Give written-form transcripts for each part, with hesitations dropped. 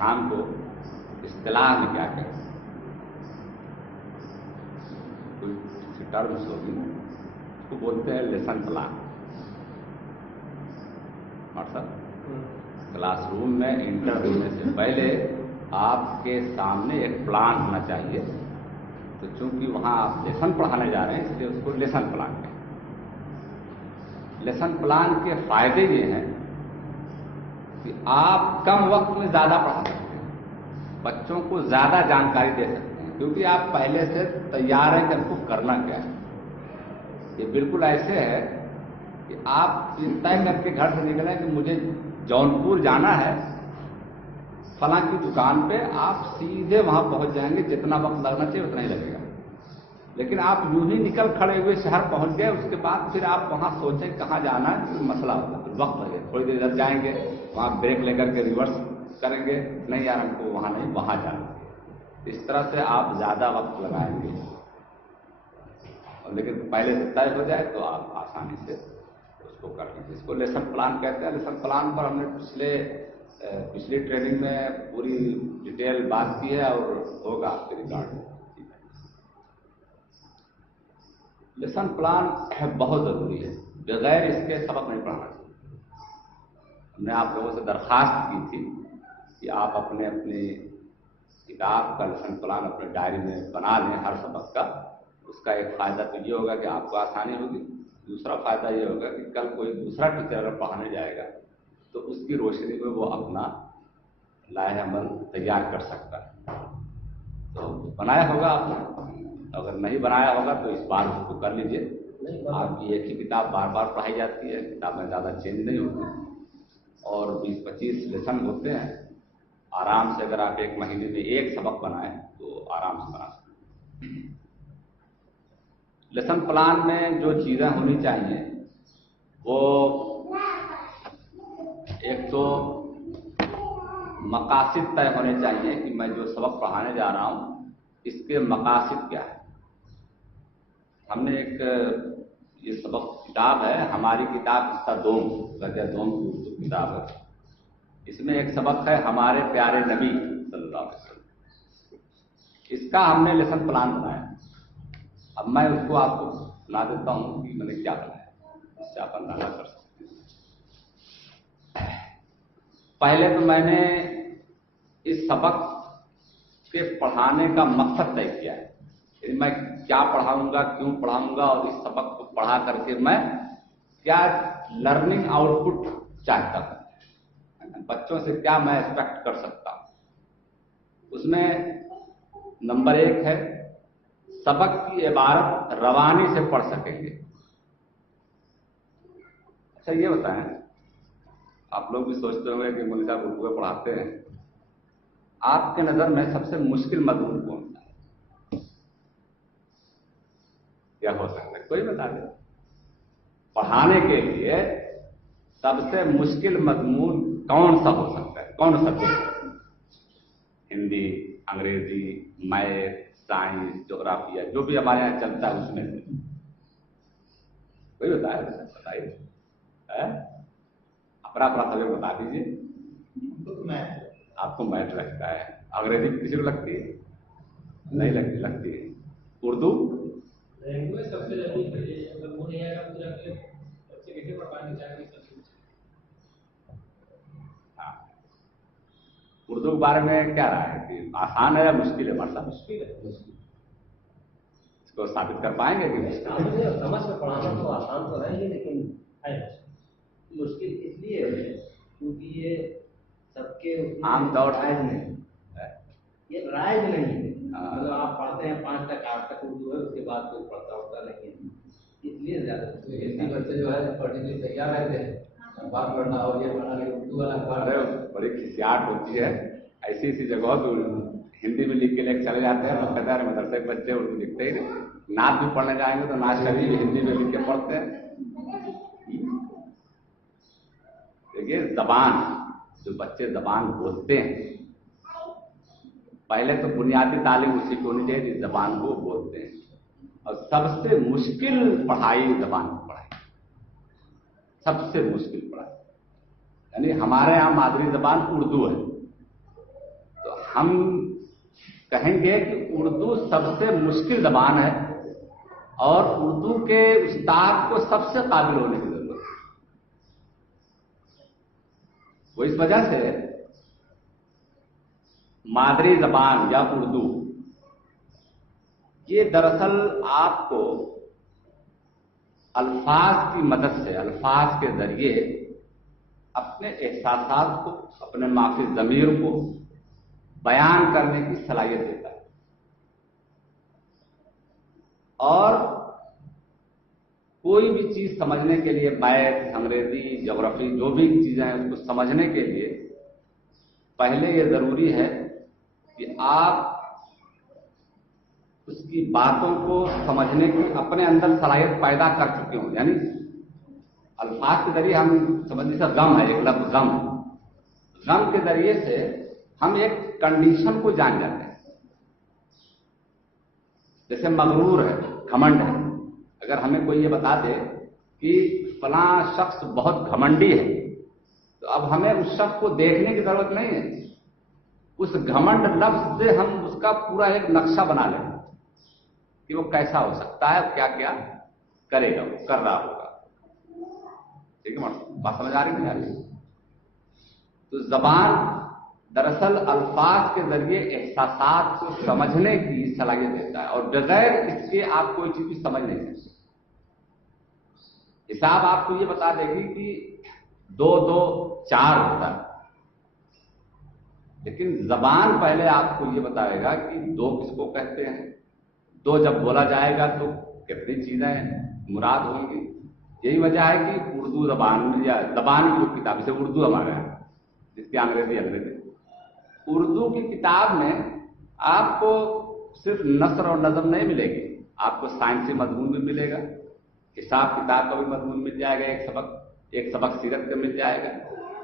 Programme को इस्तिलाह में क्या कहें, कोई टर्म्स होगी, उसको बोलते हैं लेसन प्लान। मतलब क्लासरूम में इंटर होने से पहले आपके सामने एक प्लान होना चाहिए। तो चूंकि वहाँ आप लेसन पढ़ाने जा रहे हैं, इसलिए उसको लेसन प्लान कहें। लेसन प्लान के फायदे ये हैं कि आप कम वक्त में ज़्यादा पढ़ा सकते हैं, बच्चों को ज़्यादा जानकारी दे सकते हैं, क्योंकि आप पहले से तैयार हैं कि हमको करना क्या है। ये बिल्कुल ऐसे है कि आप तय करके घर से निकले कि मुझे जौनपुर जाना है, फलां की दुकान पे, आप सीधे वहां पहुंच जाएंगे, जितना वक्त लगना चाहिए उतना ही लगेगा। लेकिन आप यूं ही निकल खड़े हुए शहर पहुंच गए, उसके बाद फिर आप वहां सोचें कहाँ जाना है, तो मसला होता है, वक्त लगेगा। थोड़ी देर इधर जाएंगे, वहां ब्रेक लेकर के रिवर्स करेंगे, नहीं यार हमको वहां नहीं वहां जाना। इस तरह से आप ज्यादा वक्त लगाएंगे, और लेकिन पहले से तय हो जाए तो आप आसानी से उसको कर लीजिए। इसको लेसन प्लान कहते हैं। लेसन प्लान पर हमने पिछली ट्रेनिंग में पूरी डिटेल बात की है और होगा आपके रिकॉर्ड में। लेसन प्लान बहुत जरूरी है, बगैर इसके सबक नहीं पढ़ाना चाहिए। हमने आप लोगों से दरखास्त की थी कि आप अपने अपनी किताब का लेसन प्लान अपने डायरी में बना लें हर सबक का। उसका एक फायदा तो ये होगा कि आपको आसानी होगी, दूसरा फायदा ये होगा कि कल कोई दूसरा टीचर अगर पढ़ाने जाएगा तो उसकी रोशनी में वो अपना लाहे अमल तैयार कर सकता है। तो बनाया होगा आपने, अगर नहीं बनाया होगा तो इस बार उसको कर लीजिए। आपकी एक ही किताब बार बार पढ़ाई जाती है, किताबें ज़्यादा चेंज नहीं होती, और 20-25 लेसन होते हैं। आराम से अगर आप एक महीने में एक सबक बनाएं तो आराम से बना सकते हैं। लेसन प्लान में जो चीज़ें होनी चाहिए वो एक तो मकासिद तय होने चाहिए कि मैं जो सबक पढ़ाने जा रहा हूँ इसके मकासिद क्या है। हमने एक ये सबक किताब है, हमारी किताब इसका दोम की किताब है। इसमें एक सबक है हमारे प्यारे नबी सल्लल्लाहु अलैहि वसल्लम। इसका हमने लेसन प्लान बनाया। अब मैं उसको आपको सुना देता हूँ कि मैंने क्या बनाया, इससे आप अंदाजा कर सकते हैं। पहले तो मैंने इस सबक के पढ़ाने का मकसद तय किया है, मैं क्या पढ़ाऊंगा, क्यों पढ़ाऊंगा, और इस सबक को पढ़ा करके मैं क्या लर्निंग आउटपुट चाहता हूं, बच्चों से क्या मैं एक्सपेक्ट कर सकता हूं। उसमें नंबर 1 है सबक की इबारत रवानी से पढ़ सकेंगे। अच्छा ये बताएं, आप लोग भी सोचते होंगे कि मौलवी साहब उर्दू पढ़ाते हैं, आपके नजर में सबसे मुश्किल मजमून कौन सा है? क्या हो सकता है, कोई बता दे। पढ़ाने के लिए सबसे मुश्किल मजमून कौन सा हो सकता है, कौन सा सब्जेक्ट? हिंदी, अंग्रेजी, मैथ, साइंस, ज्योग्राफिया, जो भी हमारे यहाँ चलता है उसमें से कोई बताइए। अपना अपना सब्जेक्ट बता दीजिए। आपको मैथ लगता है, अंग्रेजी किसी को लगती है? नहीं लगती है। उर्दू लैंग्वेज सबसे जरूरी है, अगर वो नहीं आएगा तो जाके बच्चे कैसे पढ़ पाएंगे चाहे हाँ, उर्दू के बारे में क्या राय है कि आसान है या मुश्किल है? मतलब मुश्किल है। इसको साबित कर पाएंगे कि समझ में पढ़ाना तो आसान तो है ही, लेकिन मुश्किल इसलिए है क्योंकि ये सबके आमतौर से ये राइज नहीं है। मतलब आप पढ़ते हैं 5 तक 8 तक उर्दू है, उसके बाद कोई पढ़ता होता नहीं है, इसलिए ज्यादा हिंदी बच्चे जो है पढ़ने के लिए तैयार रहते हैं, बात करना और ये पढ़ना, लेकिन उर्दू वाला बड़ी खिसियाट होती है। ऐसी ऐसी जगहों तो हिंदी में लिख के लेके चले जाते हैं, लोग कहते हैं मदरसे के बच्चे उर्दू लिखते ही नहीं। नात भी पढ़ने जाएंगे तो नात शरीफ भी हिंदी में लिख के पढ़ते हैं। देखिए जबान, जो बच्चे जबान बोलते हैं, पहले तो बुनियादी तालीम उसी को होनी चाहिए जिस जबान को बोलते हैं, और सबसे मुश्किल पढ़ाई जबान की पढ़ाई, सबसे मुश्किल पढ़ाई। यानी हमारे यहाँ मादरी जबान उर्दू है, ہم کہیں گے کہ اردو سب سے مشکل زبان ہے اور اردو کے استاد کو سب سے قابل ہونے کی ضرورت ہے. وہ اس وجہ سے مادری زبان یا اردو یہ دراصل آپ کو الفاظ کی مدد سے، الفاظ کے ذریعے اپنے احساسات کو، اپنے مافی ضمیر کو بیان کرنے کی صلاحیت دیتا ہے. اور کوئی بھی چیز سمجھنے کے لیے، میتھ، انگریزی، جغرافی، جو بھی چیزیں ہیں اس کو سمجھنے کے لیے پہلے یہ ضروری ہے کہ آپ اس کی باتوں کو سمجھنے کی اپنے اندر صلاحیت پیدا کر چکے ہوں. یعنی الفاظ کے ذریعے ہم سمجھنے سے غم ہے، ایک لفظ غم، غم کے ذریعے سے ہم ایک کنڈیشن کو جان جاتے ہیں. جیسے مغرور ہے، گھمنڈ ہے. اگر ہمیں کوئی یہ بتا دے کہ فلاں شخص بہت گھمنڈی ہے تو اب ہمیں اس شخص کو دیکھنے کی ضرورت نہیں ہے، اس گھمنڈ لفظ سے ہم اس کا پورا ایک نقشہ بنا لیں کہ وہ کیسا ہو سکتا ہے، کیا کیا کرے گا، وہ کر رہا ہوگا. ٹھیک ہے، بات سمجھ آ رہی نہیں آ رہی؟ تو زبان دراصل الفاظ کے ذریعے احساسات کو سمجھنے کی صلاحیت دیتا ہے اور بغیر اس کے آپ کوئی چیز بھی سمجھ نہیں سکتے. حساب آپ کو یہ بتا دے گی کہ 2 2 4 ہوتا ہے، لیکن زبان پہلے آپ کو یہ بتائے گا کہ 2 کس کو کہتے ہیں، 2 جب بولا جائے گا تو کتنی چیزیں مراد ہوں گی. یہی وجہ ہے کہ اردو زبان میں یا زبان کی جو کتاب، جیسے اردو ہمارے یہاں جس کی انگریزی، اردو کی کتاب میں آپ کو صرف نثر اور نظم نہیں ملے گی، آپ کو سائنسی مضمون بھی ملے گا، حساب کتاب کا بھی مضمون مل جائے گا. ایک سبق سیرت کا مل جائے گا،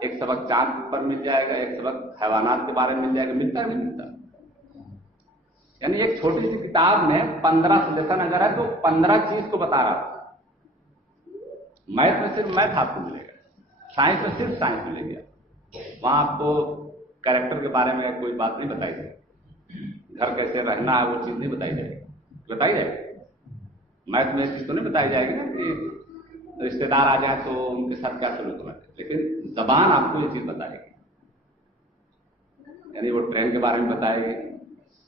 ایک سبق چاند پر مل جائے گا، ایک سبق حیوانات کے بارے میں مل جائے گا. ملتا ہے نہیں ملتا؟ یعنی ایک چھوٹی سی کتاب میں 15 لیسن اگر ہے تو 15 چیز کو بتا رہا. میتھ میں صرف میتھ آپ کو ملے گا، سائنس میں صرف سائنس ملے گا. وہاں آپ کو کریکٹر کے بارے میں کوئی بات نہیں بتائی جائے گی، گھر کیسے رہنا ہے وہ چیز نہیں بتائی جائے گی. بتائی جائے گی میتھ میں اس چیز تو نہیں بتائی جائے گی نا کہ رشتے دار آ جائیں تو ان کے ساتھ کیا سلوک ہونا ہے. لیکن زبان آپ کو یہ چیز بتائے گی. یعنی وہ ٹرین کے بارے میں بتائے گی،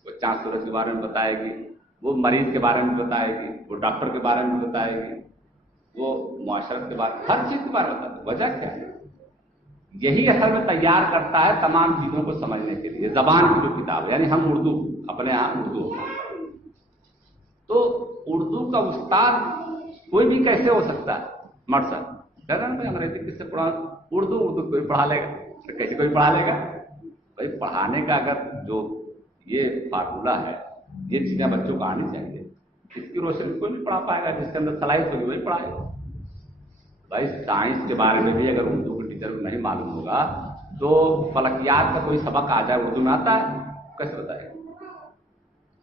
وہ چاند سورج کے بارے میں بتائے گی، وہ مریض کے بارے میں بتائے گی، وہ ڈاکٹر کے بارے میں بتائے گی، وہ معاشرت کے بارے میں، ہر چیز کے بارے میں بتائے گی. وجہ کیا ہے؟ یہی اصل میں تیار کرتا ہے تمام چیزوں کو سمجھنے کے لیے زبان کی جو کتاب ہے. یعنی ہم اردو، اپنے یہاں اردو، تو اردو کا استاد کوئی بھی کیسے ہو سکتا ہے؟ مرد صاحب کہہ رہا نا میں انگریزی کس سے پڑھا، اردو کوئی پڑھا لے گا، کیسے کوئی پڑھا لے گا؟ بھائی پڑھانے کا اگر جو یہ فارمولہ ہے، یہ چیزیں بچوں کو آنی چاہیے. اس کی روشنی کوئی نہیں پڑھا پائے گا، جس کے اندر صلاحیت ہوگی وہی پڑھائے گا. بھائی سائنس کے بارے میں بھی اگر اردو کے ٹیچر کو نہیں معلوم ہوگا تو فلکیات کا کوئی سبق آ جائے اردو میں آتا ہے کیسے بتائے گا؟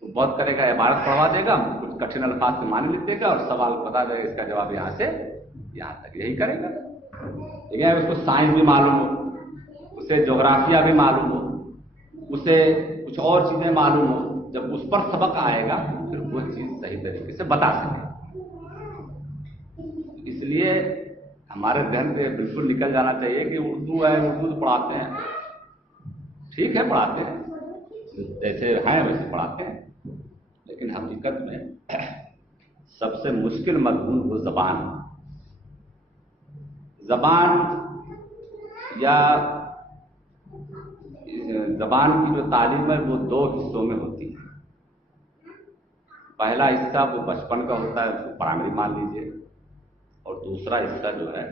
وہ بہت کرے گا، عبارت پڑھوا دے گا، کچھ کٹھن الفاظ کے معنی لکھ دے گا اور سوال بتا دے گا، اس کا جواب یہاں سے یہاں تک، یہی کرے گا. لیکن اس کو سائنس بھی معلوم ہو، اسے جغرافیہ بھی معلوم ہو، اسے کچھ اور چیزیں معلوم ہو، جب اس پر سبق آئے گا پھر وہ چیز صحیح طریقے سے بتا سکے. اس لیے ہمارے ذہن سے بالکل نکل جانا چاہیے کہ اردو ہے، اردو تو پڑھاتے ہیں، ٹھیک ہے پڑھاتے ہیں، جیسے ہیں ویسے پڑھاتے ہیں، لیکن حقیقت میں سب سے مشکل مضمون وہ زبان. زبان یا زبان کی جو تعلیم ہے وہ 2 حصوں میں ہوتی ہے. پہلا حصہ وہ بچپن کا ہوتا ہے، اس کو پرائمری مان لیجیے، اور دوسرا حصہ جو ہے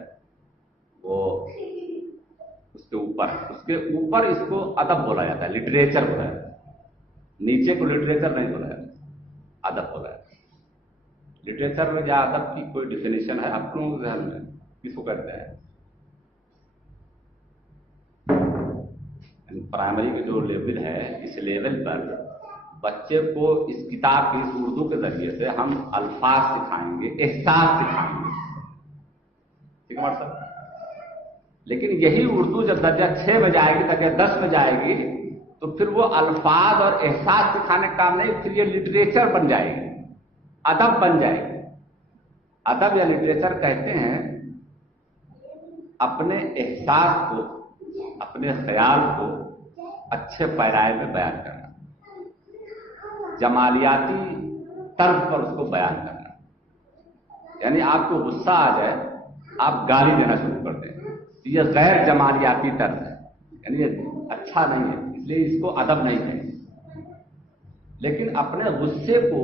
وہ اس کے اوپر اس کو ادب بولا جاتا ہے، لٹریچر بولا جاتا ہے. نیچے کو لٹریچر نہیں بولا جاتا، ادب بولا جاتا ہے. لٹریچر میں یا ادب کی کوئی ڈیفینیشن ہے آپ لوگوں کے ذہن میں؟ کس کو کہتے ہیں؟ پرائمری کا جو لیول ہے، اس لیول پر بچے کو اس کتاب کی، اس اردو کے ذریعے سے ہم الفاظ سکھائیں گے، احساس سکھائیں گے. ٹھیک ہے صاحب؟ لیکن یہی اردو جب درجہ 6 میں جائے گی، درجہ 10 میں جائے گی तो फिर वो अल्फाज और एहसास सिखाने का काम नहीं, फिर ये लिटरेचर बन जाएगी, अदब बन जाएगी। अदब या लिटरेचर कहते हैं अपने एहसास को, अपने ख्याल को अच्छे पैराए में बयान करना, जमालियाती तर्ज पर उसको बयान करना। यानी आपको गुस्सा आ जाए, आप गाली देना शुरू कर दें, ये गैर जमालियाती तर्ज है, यानी ये अच्छा नहीं है, इसलिए इसको अदब नहीं कहें। लेकिन अपने गुस्से को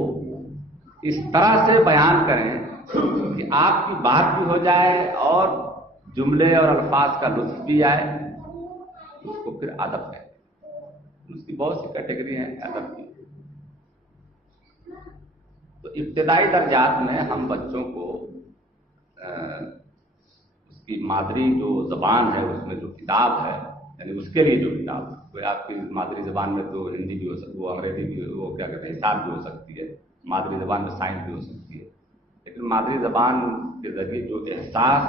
इस तरह से बयान करें कि आपकी बात भी हो जाए और जुमले और अल्फाज का लुत्फ भी आए, उसको फिर अदब कहते हैं। उसकी बहुत सी कैटेगरी है अदब की। तो इब्तिदाई दर्जात में हम बच्चों को उसकी मादरी जो जबान है, उसमें जो किताब है, यानी उसके लिए जो किताब, कोई आपकी मादरी जबान में तो हिंदी भी हो सकती है, वो अंग्रेजी भी, वो क्या कहते हैं, हिसाब भी हो सकती है, मादरी जबान में साइंस भी हो सकती है, लेकिन मादरी जबान के जरिए जो एहसास,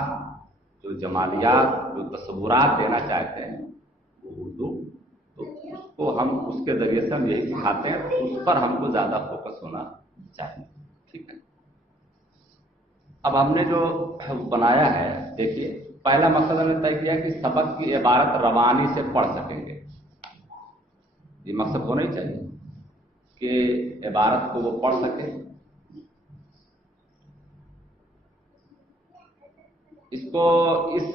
जो जमालियात, जो तस्वुरात देना चाहते हैं वो उर्दू, तो उसको हम उसके जरिए से हम यही सिखाते हैं, तो उस पर हमको ज़्यादा फोकस होना चाहिए। ठीक है, अब हमने जो बनाया है, देखिए पहला मकसद हमने तय किया कि सबक की इबारत रवानी से पढ़ सकेंगे। ये मकसद होना ही चाहिए कि इबारत को वो पढ़ सके। इसको इस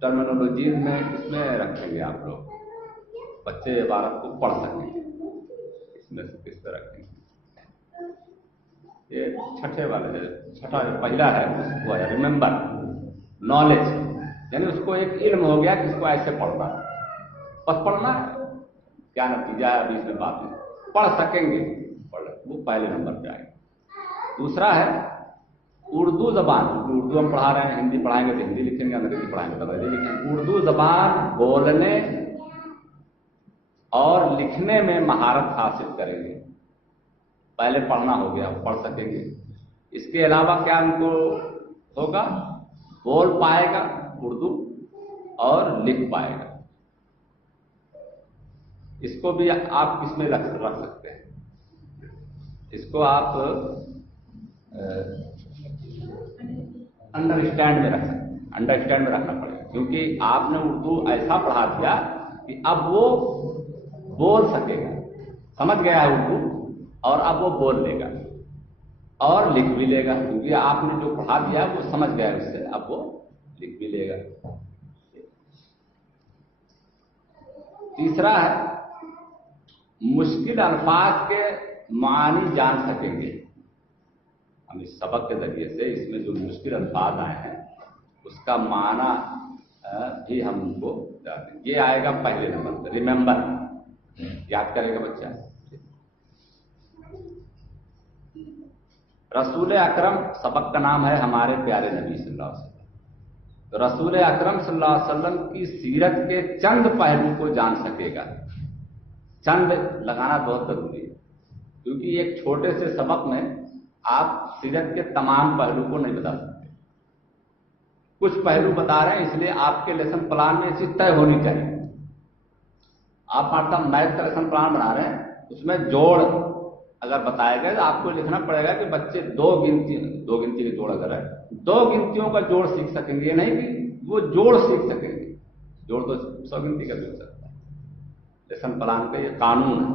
टर्मिनोलॉजी में इसमें रखेंगे आप लोग, बच्चे इबारत को पढ़ सकेंगे, इसमें से किस तरह रखेंगे। ये छठे वाले, छठा पहला है वो है रिमेंबर, नॉलेज, यानी उसको एक इल्म हो गया कि इसको ऐसे पढ़ना, बस पढ़ना है, क्या नतीजा है अभी इसमें बात नहीं, पढ़ सकेंगे, पढ़, वो पहले नंबर पे आएगा। दूसरा है उर्दू जबान, उर्दू हम पढ़ा रहे हैं, हिंदी पढ़ाएंगे तो हिंदी लिखेंगे, अंग्रेजी पढ़ाएंगे तो अंग्रेजी लिखेंगे। उर्दू जबान बोलने और लिखने में महारत हासिल करेंगे। पहले पढ़ना हो गया, पढ़ सकेंगे। इसके अलावा क्या उनको होगा, बोल पाएगा उर्दू और लिख पाएगा। इसको भी आप किसमें रख सकते हैं, इसको आप अंडरस्टैंड में रख सकते हैं, अंडरस्टैंड में रखना पड़ेगा, क्योंकि आपने उर्दू ऐसा पढ़ा दिया कि अब वो बोल सकेगा, समझ गया है उर्दू, और अब वो बोल लेगा और लिख भी लेगा, क्योंकि आपने जो पढ़ा दिया वो समझ गया है उससे, अब वो लिख भी लेगा। तीसरा है मुश्किल अल्फाज के मानी जान सकेंगे। हम इस सबक के जरिए से इसमें जो मुश्किल अल्फाज आए हैं उसका माना भी हम उनको जानते हैं। ये आएगा पहले नंबर पर, रिमेंबर, याद करेगा बच्चा। रसूल अकरम, सबक का नाम है हमारे प्यारे नबी सल्लल्लाहु अलैहि वसल्लम। तो रसूल अकरम सल्लल्लाहु अलैहि वसल्लम की सीरत के चंद पहलू को जान सकेगा। चंद लगाना बहुत जरूरी है, क्योंकि एक छोटे से सबक में आप सीरत के तमाम पहलू को नहीं बता सकते। कुछ पहलू बता रहे हैं, इसलिए आपके लेसन प्लान में ये चीज तय होनी चाहिए। आप मतलब मैथ का लेसन प्लान बना रहे हैं, उसमें जोड़ अगर बताया गया तो आपको लिखना पड़ेगा कि बच्चे दो गिनती के जोड़ अगर है, दो गिनतियों का जोड़ सीख सकेंगे, नहीं कि वो जोड़ सीख सकेंगे। जोड़ तो 100 गिनती का भी हो सकता है। लेसन प्लान का ये कानून है।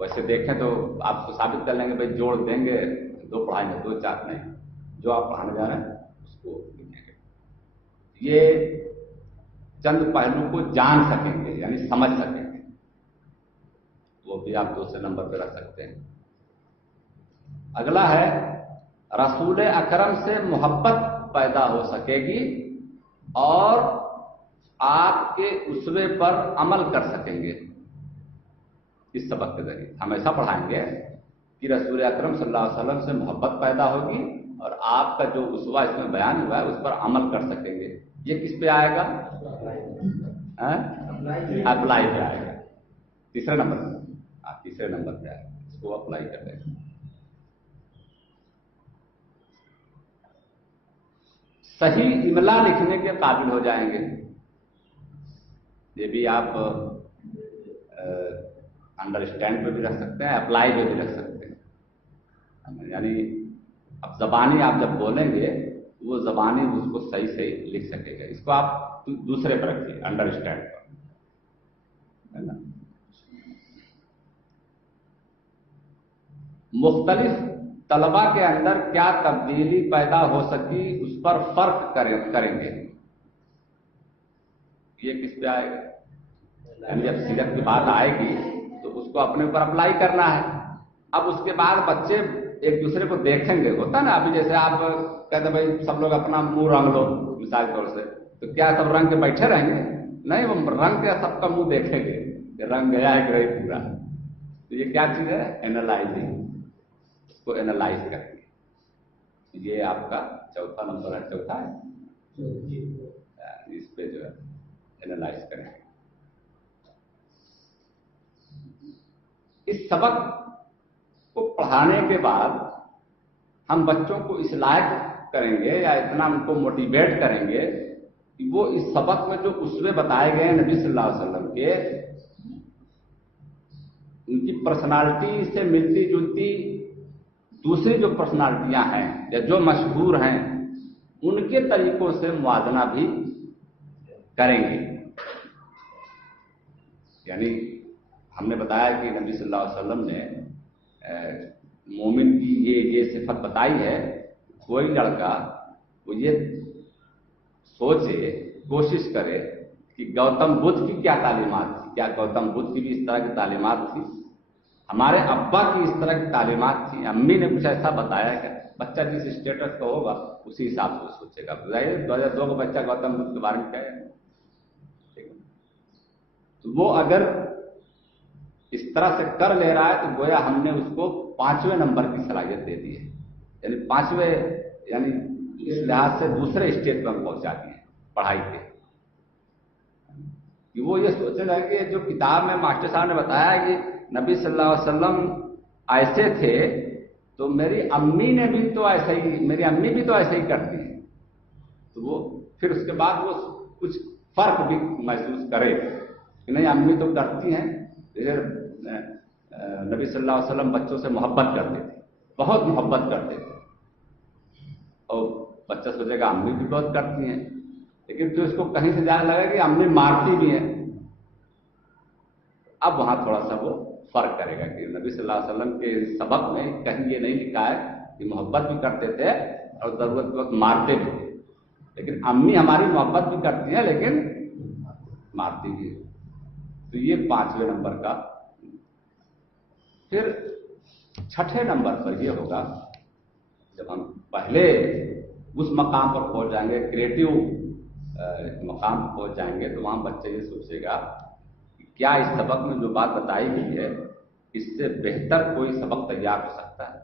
वैसे देखें तो आपको साबित कर लेंगे, भाई जोड़ देंगे, दो पढ़ाएंगे, दो चार नहीं, जो आप पढ़ाने जा रहे हैं उसको लिखेंगे। ये चंद पहलू को जान सकेंगे, यानी समझ सकेंगे, वो भी आप दूसरे नंबर पर रख सकते हैं। अगला है रसूल अकरम से मोहब्बत पैदा हो सकेगी और आपके उसवे पर अमल कर सकेंगे। इस सबक के जरिए हम ऐसा पढ़ाएंगे कि रसूल अकरम सल्लल्लाहु अलैहि वसल्लम से मोहब्बत पैदा होगी और आपका जो उसवा इसमें बयान हुआ है उस पर अमल कर सकेंगे। ये किस पे आएगा, अप्लाई पे आएगा, तीसरे नंबर पे। तीसरे नंबर पे आएगा, इसको अप्लाई कर देंगे। सही इमला लिखने के काबिल हो जाएंगे। ये भी आप अंडरस्टैंड पे भी रख सकते हैं, अप्लाई पे भी रख सकते हैं। यानी अब जबानी आप जब बोलेंगे वो जबानी उसको सही सही लिख सकेगा। इसको आप दूसरे पर रखिए, अंडरस्टैंड पर, है ना। मुख्तलिफ तलबा के अंदर क्या तब्दीली पैदा हो सकी उस पर फर्क करेंगे। ये किस पे आएगा? यानी जब सीरत की बात आएगी तो उसको अपने ऊपर अप्लाई करना है। अब उसके बाद बच्चे एक दूसरे को देखेंगे, होता ना। अभी जैसे आप कहते भाई सब लोग अपना मुंह रंग लो मिसाल तौर से, तो क्या सब रंग के बैठे रहेंगे? नहीं, वो रंग के सबका मुंह देखेंगे कि रंग गया है कि नहीं पूरा। तो ये क्या चीज है? एनालाइजिंग, उसको एनालाइज करके। ये आपका चौथा नंबर है, चौथा है। इस पे जो है एनालाइज करें। इस सबक को पढ़ाने के बाद हम बच्चों को इस लायक करेंगे या इतना उनको मोटिवेट करेंगे कि वो इस सबक में जो उसमें बताए गए नबी सल्लल्लाहु अलैहि वसल्लम के, उनकी पर्सनालिटी से मिलती जुलती दूसरी जो पर्सनालिटियां हैं या जो मशहूर हैं उनके तरीकों से मुआवजा भी करेंगे। यानी हमने बताया कि नबी सल्लल्लाहु अलैहि वसल्लम ने मोमिन की ये सिफत बताई है। कोई लड़का वो ये सोचे, कोशिश करे कि गौतम बुद्ध की क्या तालीमात थी, क्या गौतम बुद्ध की भी इस तरह की तालीमात थी, हमारे अब्बा की इस तरह की तालीमात थी, अम्मी ने कुछ ऐसा बताया है। बच्चा जिस स्टेटस का होगा उसी हिसाब से सोचेगा। 2002 का बच्चा गौतम बुद्ध के बारे में क्या है, ठीक है। तो वो अगर इस तरह से कर ले रहा है तो गोया हमने उसको 5वें नंबर की सलाहियत दे दी है। यानी 5वें, यानी इस लिहाज से दूसरे स्टेज पर पहुंचा दिए पढ़ाई के। कि वो ये सोचने लगे कि जो किताब में मास्टर साहब ने बताया कि नबी सल्लल्लाहु अलैहि वसल्लम ऐसे थे, तो मेरी अम्मी ने भी तो ऐसा ही, मेरी अम्मी भी तो ऐसे ही करती है। तो वो फिर उसके बाद वो कुछ फर्क भी महसूस करे कि नहीं, अम्मी तो करती हैं। नबी सल्लल्लाहु अलैहि वसल्लम बच्चों से मोहब्बत करते थे, बहुत मोहब्बत करते थे। और बच्चा सोचेगा अम्मी भी बहुत करती हैं, लेकिन फिर उसको कहीं से जाने लगा कि अम्मी मारती भी हैं। अब वहां थोड़ा सा वो फर्क करेगा कि नबी सल्लल्लाहु अलैहि वसल्लम के सबक में कहीं ये नहीं लिखा है कि मोहब्बत भी करते थे और जरूरत के वक्त मारते भी थे, लेकिन अम्मी हमारी मोहब्बत भी करती हैं लेकिन मारती भी है। तो ये 5वें नंबर का। फिर 6ठे नंबर पर ये होगा जब हम पहले उस मकाम पर पहुंच जाएंगे, क्रिएटिव मकाम पर पहुंच जाएंगे, तो वहां बच्चे ये सोचेगा कि क्या इस सबक में जो बात बताई गई है इससे बेहतर कोई सबक तैयार हो सकता है,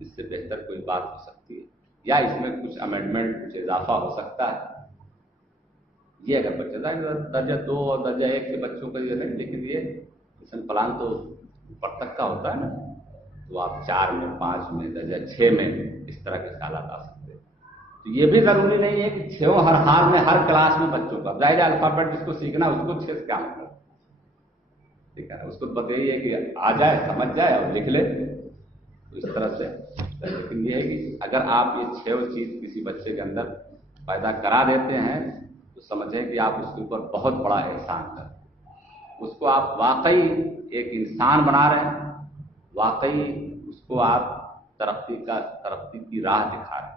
इससे बेहतर कोई बात हो सकती है, या इसमें कुछ अमेंडमेंट, कुछ इजाफा हो सकता है। ये अगर बच्चा दर्जा 2 और दर्जा 1 के बच्चों का ये नहीं, लेकिन ये मिशन प्लान तो ऊपर तक का होता है ना, तो आप 4 में, 5 में, दर्जा 6 में इस तरह के ख्याल आ सकते हैं। तो ये भी जरूरी नहीं है कि 6 हर हाल में हर क्लास में बच्चों का जाहिर अल्फाबेट जिसको सीखना उसको 6 से क्या मतलब, ठीक है, उसको बस यही है कि आ जाए, समझ जाए और लिख ले, तो इस तरह से। लेकिन ये है कि अगर आप ये 6 चीज किसी बच्चे के अंदर पैदा करा देते हैं तो समझें कि आप उसके ऊपर बहुत बड़ा एहसान कर, उसको आप वाकई एक इंसान बना रहे हैं, वाकई उसको आप तरक्की की राह दिखा रहे हैं।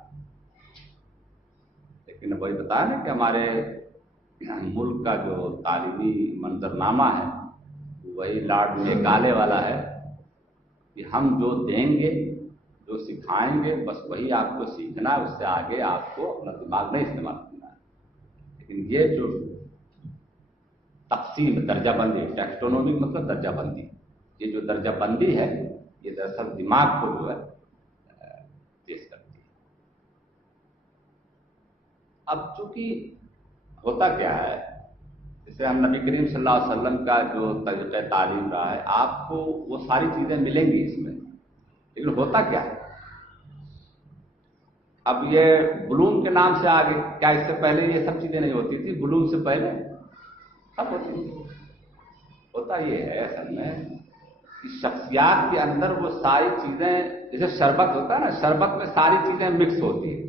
लेकिन वही बताया ना कि हमारे मुल्क का जो तालीमी मंजरनामा है वही लॉर्ड मेकाले वाला है कि हम जो देंगे, जो सिखाएंगे, बस वही आपको सीखना है, उससे आगे आपको अपना दिमाग नहीं इस्तेमाल करना है। लेकिन ये जो तकसीम, दर्जाबंदी, टैक्सोनॉमी मतलब दर्जाबंदी, ये जो दर्जाबंदी है ये दरअसल दिमाग को जो है तेज करती है। अब चूंकि होता क्या है, जैसे हम नबी करीम सल्लल्लाहु अलैहि वसल्लम का जो तरीक़ा तालीम रहा है, आपको वो सारी चीजें मिलेंगी इसमें, लेकिन होता क्या है, अब ये ब्लूम के नाम से आगे, क्या इससे पहले ये सब चीजें नहीं होती थी? ब्लूम से पहले सब होती है। होता ये है असल में कि शख्सियात के अंदर वो सारी चीजें, जैसे शरबत होता है ना, शरबत में सारी चीजें मिक्स होती है।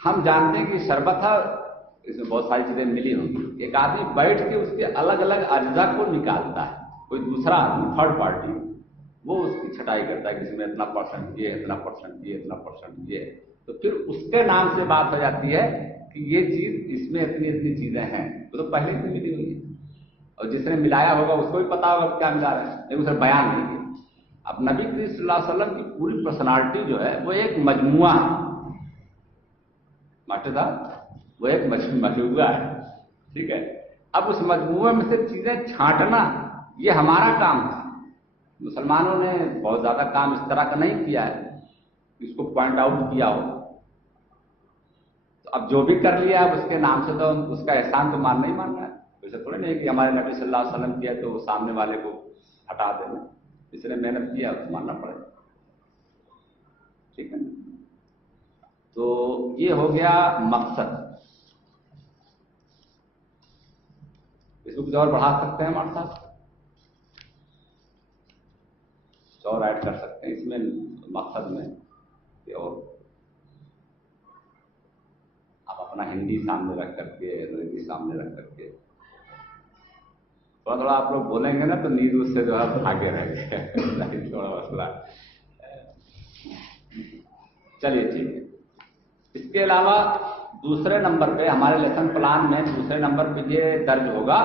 हम जानते हैं कि शरबत है, इसमें बहुत सारी चीजें मिली होंगी। एक आदमी बैठ के उसके अलग अलग अज्जा को निकालता है, कोई दूसरा आदमी, थर्ड पार्टी, वो उसकी छटाई करता है कि इसमें इतना परसेंट ये, इतना परसेंट ये, इतना परसेंट ये, तो फिर उसके नाम से बात हो जाती है कि ये चीज, इसमें इतनी इतनी चीजें हैं। वो तो पहले से मिली हुई है, और जिसने मिलाया होगा उसको भी पता होगा क्या मिला रहे हैं, लेकिन उसे बयान नहीं है। अब नबी करीम सल्लल्लाहु अलैहि वसल्लम की पूरी पर्सनालिटी जो है वो एक मजमुआ है, मास्टर साहब, वो एक मजमुआ है, ठीक है। अब उस मजमुए में से चीजें छांटना ये हमारा काम है। मुसलमानों ने बहुत ज्यादा काम इस तरह का नहीं किया है, इसको पॉइंट आउट किया हो। तो अब जो भी कर लिया है उसके नाम से तो उसका एहसान तो मानना ही मानना है। वैसे थोड़ी नहीं कि हमारे नबी सल्लल्लाहु अलैहि वसल्लम किया तो सामने वाले को हटा देना, जिसने मेहनत किया उसको मानना पड़ेगा, ठीक है ना। तो ये हो गया मकसद। इसको कुछ और बढ़ा सकते हैं हमारे साथ, कुछ और ऐड कर सकते हैं इसमें मकसद में। और आप अपना हिंदी सामने रख करके, अंग्रेजी सामने रख करके थोड़ा थोड़ा आप लोग बोलेंगे ना तो नींद उससे जो है भागे रहेंगे थोड़ा मसला। चलिए ठीक है। इसके अलावा दूसरे नंबर पे हमारे लेसन प्लान में दूसरे नंबर पे ये दर्ज होगा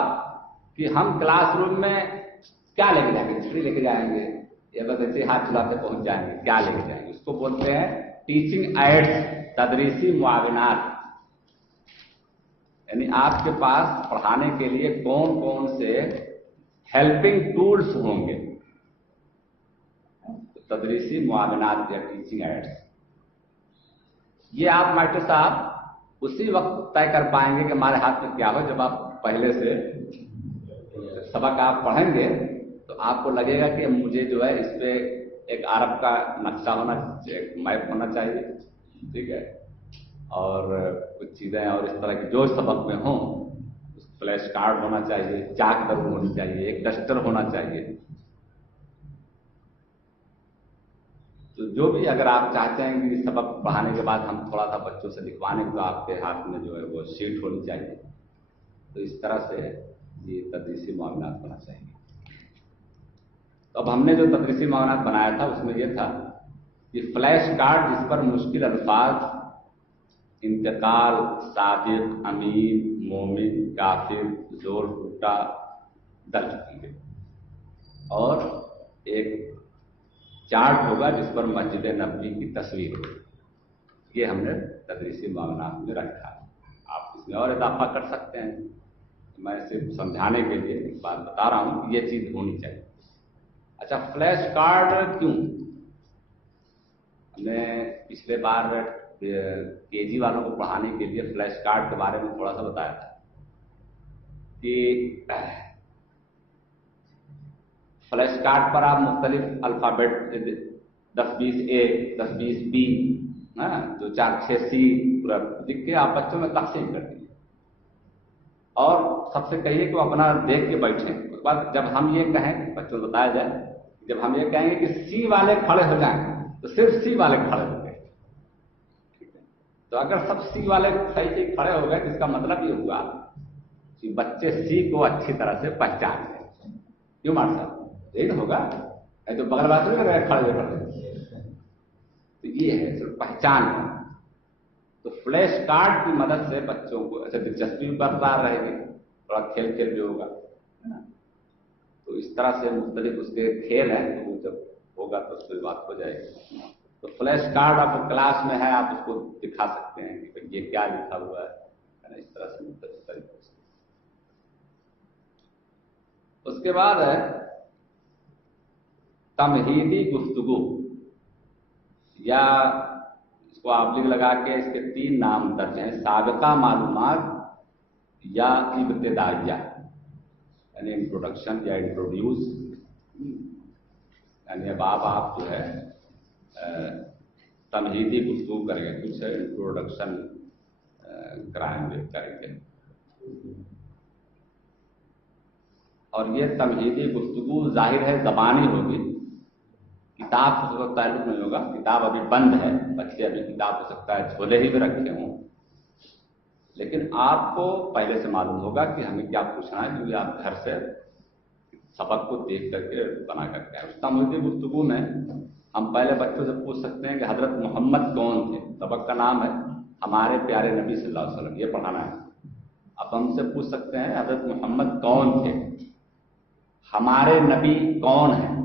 कि हम क्लासरूम में क्या लेके जाएंगे। छुरी लेके जाएंगे या बस ऐसे हाथ चलाते पहुंच जाएंगे, क्या लेके जाएंगे? उसको बोलते हैं टीचिंग एड्स, तदरीसी मुआविनात। यानी आपके पास पढ़ाने के लिए कौन कौन से हेल्पिंग टूल्स होंगे, तो तदरीसी मुआविनात या टीचिंग एड्स, ये आप मास्टर साहब उसी वक्त तय कर पाएंगे कि हमारे हाथ में क्या हो, जब आप पहले से सबक आप पढ़ेंगे तो आपको लगेगा कि मुझे जो है इस पे एक अरब का नक्शा होना चाहिए, मैप होना चाहिए, ठीक है, और कुछ चीजें और इस तरह की जो सबक में हो, फ्लैश कार्ड होना चाहिए, चाक जरूर होनी चाहिए, एक डस्टर होना चाहिए। तो जो भी अगर आप चाहते हैं कि सबक पढ़ाने के बाद हम थोड़ा सा बच्चों से लिखवाने को, आपके हाथ में जो है वो शीट होनी चाहिए। तो इस तरह से ये तदरीसी मुआविनात होना चाहिए। तो अब हमने जो तदरीसी मुआविनात बनाया था उसमें यह था कि फ्लैश कार्ड जिस पर मुश्किल अल्फाज, इंतकाल, सादिक, अमीन, मोमिन, काफिर, जोर टूटा दर्ज होंगे, और एक चार्ट होगा जिस पर मस्जिद नबवी की तस्वीर होगी। ये हमने तदरीसी मुआविनात में रखा। आप इसमें और इजाफा कर सकते हैं, मैं सिर्फ समझाने के लिए एक बात बता रहा हूं कि ये चीज होनी चाहिए। अच्छा, फ्लैश कार्ड क्यों? हमने पिछले बार केजी वालों को पढ़ाने के लिए फ्लैश कार्ड के बारे में थोड़ा सा बताया था कि फ्लैश कार्ड पर आप मुख्तलिफ अल्फाबेट 10-20 ए, 10-20 बी, जो 4-6 सी पूरा लिख के आप बच्चों में तकसीम कर दीजिए, और सबसे कहिए कि वो अपना देख के बैठें। उसके बाद जब हम ये कहें, बच्चों को बताया जाए, जब हम ये कहेंगे कि सी वाले खड़े हो जाएं तो सिर्फ सी वाले खड़े हो गए, ठीक है। तो अगर सब सी वाले सही से खड़े हो गए तो इसका मतलब ये हुआ कि बच्चे सी को अच्छी तरह से पहचान गए। क्यों मार साहब? यही तो होगा, नहीं तो बगल बात नहीं कर खड़े खड़े। तो ये है सिर्फ पहचान है। तो फ्लैश कार्ड की मदद से बच्चों को अच्छा दिलचस्पी बरकरार रहेगी, थोड़ा खेल खेल भी होगा, है ना। तो इस तरह से मुख्तलिफ उसके खेल हैं, तो वो जब होगा तो उसकी बात हो जाएगी। तो फ्लैश कार्ड आप क्लास में है, आप उसको दिखा सकते हैं कि ये क्या लिखा हुआ है ना, इस तरह से मुख्तलिफ तरीके से। उसके बाद है तमहीदी गुफ्तगू, या इसको आप लिख लगा के इसके 3 नाम दर्ज हैं, साबिका मालूमात या इब्तिदाइया, यानी इंट्रोडक्शन या इंट्रोड्यूस। यानी अब आप जो है तमहीदी गुफ्तगू करेंगे, कुछ इंट्रोडक्शन कराएंगे करेंगे। اور یہ تمہیدی گفتگو ظاہر ہے زبانی ہوگی، کتاب سے اس وقت تعلق نہیں ہوگا، کتاب ابھی بند ہے، بچے ابھی کتاب ہو سکتا ہے جھولے ہی میں رکھے ہوں، لیکن آپ کو پہلے سے معلوم ہوگا کہ ہمیں کیا پوچھنا ہے، کیونکہ آپ گھر سے سبق کو دیکھ کر کے بنا کر کے اس تمہیدی گفتگو میں ہم پہلے بچوں سے پوچھ سکتے ہیں کہ حضرت محمد کون تھے، سبق کا نام ہے ہمارے پیارے نبی صلی اللہ علیہ وسلم، یہ پڑھانا ہے۔ اب ہم سے پوچھ سکتے ہیں حضرت محمد کون تھے، ہمارے نبی کون ہیں،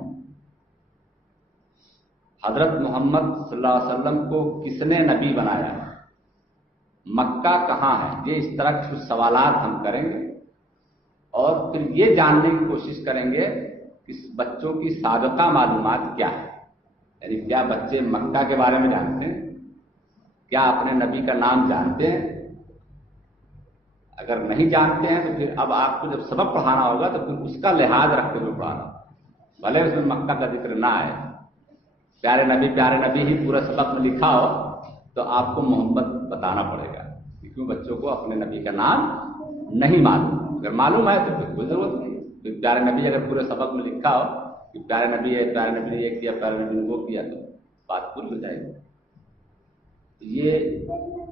حضرت محمد صلی اللہ علیہ وسلم کو کس نے نبی بنایا ہے، مکہ کہاں ہے، یہ اس طرح کے کچھ سوالات ہم کریں گے، اور پھر یہ جاننے کی کوشش کریں گے کہ بچوں کی سابقہ معلومات کیا ہے، یعنی کیا بچے مکہ کے بارے میں جانتے ہیں، کیا اپنے نبی کا نام جانتے ہیں، اگر نہیں جانتے ہیں تو پھر اب آپ کو جب سبق پڑھانا ہوگا تو پھر اس کا لحاظ رکھتے ہوئے پڑھانا، بھلے اس میں مکہ کا ذکر نہ آئے، پیارے نبی ہی پورا سبق میں لکھا ہو تو آپ کو محمد بتانا پڑے گا، کیوں بچوں کو اپنے نبی کا نام نہیں معلوم، اگر معلوم ہے تو پھر کوئی ضرورت نہیں، پھر پیارے نبی اگر پورے سبق میں لکھا ہو کہ پیارے نبی ہے، پیارے نبی نے یہ کیا، پیارے نبی نے وہ کیا، تو بات پوری ہو جائے گی۔ یہ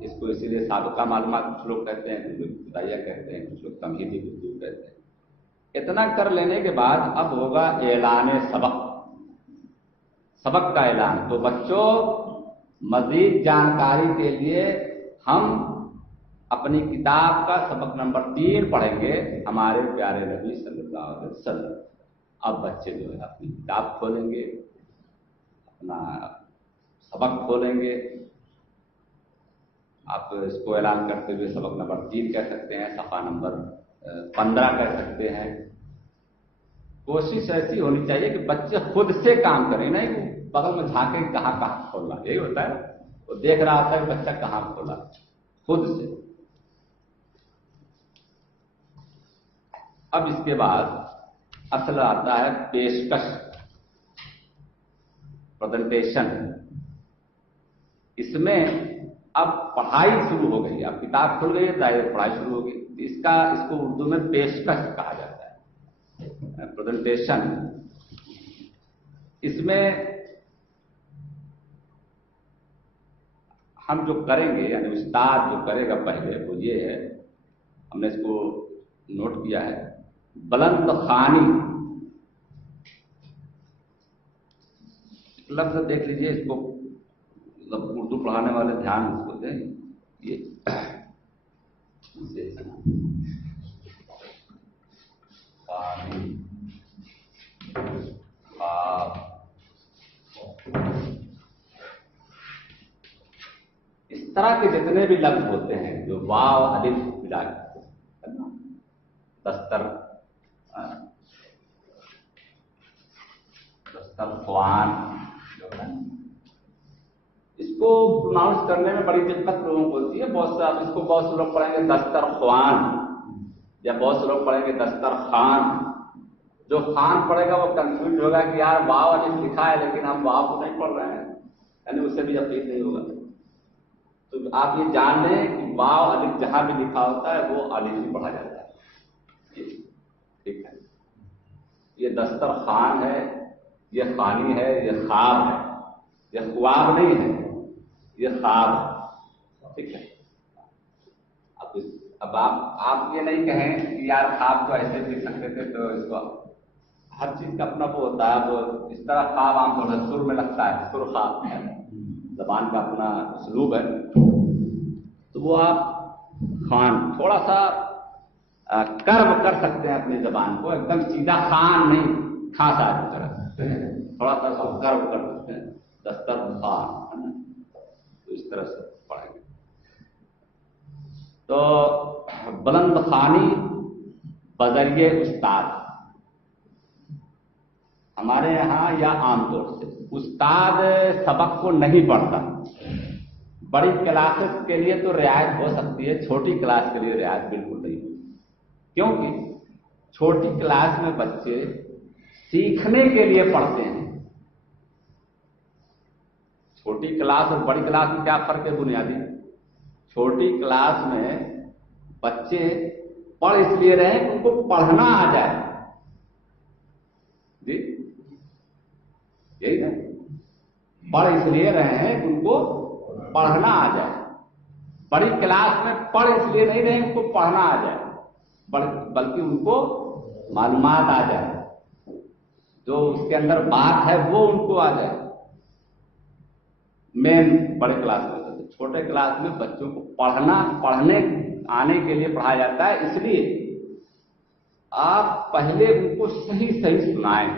اس کو اسی لیے سابقہ معلومات کچھ لوگ کہتے ہیں، کچھ لوگ ابتدائیہ کہتے ہیں، کچھ لوگ تمہیدی گفتگو کہتے ہیں۔ اتنا کر لینے کے بعد اب ہوگا اعلان سبق کا اعلان، تو بچوں مزید جانکاری کے لیے ہم اپنی کتاب کا سبق نمبر 3 پڑھیں گے، ہمارے پیارے نبی صلی اللہ علیہ وسلم۔ اب بچے جو ہے اپنی کتاب کھولیں گے، اپنا سبق کھولیں گے، آپ اس کو اعلان کرتے ہوئے سبق نمبر 3 کہہ سکتے ہیں، صفحہ نمبر 15 کہہ سکتے ہیں۔ کوشش ایسی ہونی چاہیے کہ بچے خود سے کام کریں، نہیں بغل میں جھانکے کہاں کھولا، یہی ہوتا ہے، وہ دیکھ رہا ہوتا ہے کہ بچہ کہاں کھولا، خود سے۔ اب اس کے بعد اصل آتا ہے پیشکش، پریزنٹیشن۔ اس میں اب پڑھائی شروع ہو گئی، اب کتاب کھل گئی ہے، ظاہر پڑھائی شروع ہو گئی، اس کو اردو میں پیشکش کہا جاتا ہے، پریزنٹیشن۔ اس میں ہم جو کریں گے، یعنی استاد جو کرے گا پہلے وہ یہ ہے، ہم نے اس کو نوٹ کیا ہے، بلند خوانی لفظ دیکھ لیجئے، اس کو اردو پڑھانے والے دھیان اس کو دیں، یہ اس طرح کے جتنے بھی لفظ ہوتے ہیں جو واو الف ملا دسترخوان، اس کو پروناؤنس کرنے میں بڑی دقت لوگوں کو ہوتی ہے، اس کو بہت سے لوگ پڑھیں گے دسترخوان، یا بہت سے لوگ پڑھیں گے دسترخوان۔ جو خان پڑھے گا وہ کنفیوز ہوگا کہ یار واو الف لکھا ہے لیکن ہم واو کو نہیں پڑھ رہے ہیں، یعنی اسے بھی یقین نہیں ہوگا۔ تو آپ یہ جان لیں کہ واو الف جہاں بھی لکھا ہوتا ہے وہ الف ہی پڑھا جاتا ہے، ٹھیک ہے۔ یہ دسترخوان ہے، یہ خانی ہے، یہ خواب ہے، یہ خواب نہیں ہے، یہ خواب ہے، ٹھیک ہے۔ اب آپ یہ نہیں کہیں کہ یار خواب تو ایسے لکھ سکتے تھے، تو اس کو ہر چیز کا اپنا وہ ہوتا ہے، وہ اس طرح خواب عام طور سے سر میں لگتا ہے، سر خواب ہے، زبان کا اپنا اسلوب ہے، تو وہ آپ خان تھوڑا سا کرو کر سکتے ہیں اپنی زبان کو، ایک دم سیدھا خان نہیں، خاص آدمی طرح تھوڑا سا کرو کر سکتے ہیں، دسترخوان، تو اس طرح سے پڑھیں گے۔ تو بلند خوانی بذریعہ استاد، ہمارے یہاں یا عام طور سے استاد سبق کو نہیں پڑھتا، بڑی کلاسز کے لیے تو رعایت ہو سکتی ہے، چھوٹی کلاس کے لیے رعایت بالکل نہیں ہوتی، کیونکہ چھوٹی کلاس میں بچے سیکھنے کے لیے پڑھتے ہیں۔ چھوٹی کلاس اور بڑی کلاس میں کیا فرق ہے بنیادی؟ چھوٹی کلاس میں بچے پڑھ اس لیے رہے کہ ان کو پڑھنا آ جائے، यही ना, पढ़ इसलिए रहे हैं कि उनको पढ़ना आ जाए। बड़ी क्लास में पढ़ इसलिए नहीं रहे उनको पढ़ना आ जाए, बल्कि उनको मालूमात आ जाए, जो उसके अंदर बात है वो उनको आ जाए। मेन बड़े क्लास में, तो छोटे क्लास में बच्चों को पढ़ने आने के लिए पढ़ाया जाता है। इसलिए आप पहले उनको सही सही सुनाएं।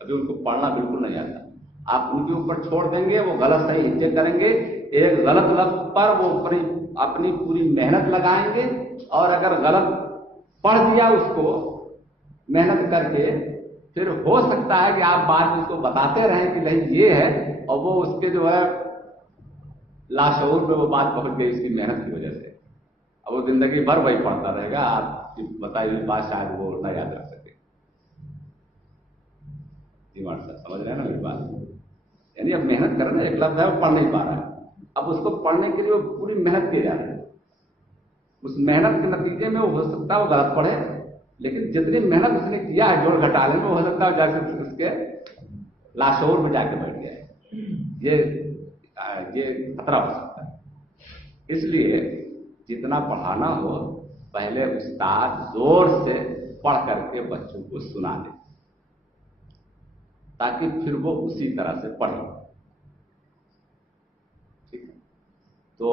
अभी उनको पढ़ना बिल्कुल नहीं आता, आप उनके ऊपर छोड़ देंगे, वो गलत सही हिज्जे करेंगे, एक गलत लफ्ज पर वो अपनी पूरी मेहनत लगाएंगे, और अगर गलत पढ़ दिया उसको मेहनत करके, फिर हो सकता है कि आप बाद में उसको बताते रहें कि नहीं ये है, और वो उसके जो है लाशऊर पे वो बात पहुंच गई इसकी मेहनत की वजह से। अब वो जिंदगी भर वही पढ़ता रहेगा, आपकी बताई हुई बात शायद वो ना याद रख सके। दिमाग से समझ रहे हैं ना मेरी बात? यानी अब मेहनत कर रहे हैं, एक लफ्ज है वो पढ़ नहीं पा रहा है, अब उसको पढ़ने के लिए वो पूरी मेहनत की जा रही है। उस मेहनत के नतीजे में वो हो सकता है वो गलत पढ़े, लेकिन जितनी मेहनत उसने किया है जोड़ घटाने में, हो सकता है जाके उसके लाशऊर में जाके बैठ गया है। ये खतरा हो सकता है। इसलिए जितना पढ़ाना हो, पहले उस्ताद जोर से पढ़ करके बच्चों को सुना दे, ताकि फिर वो उसी तरह से पढ़े। ठीक है, तो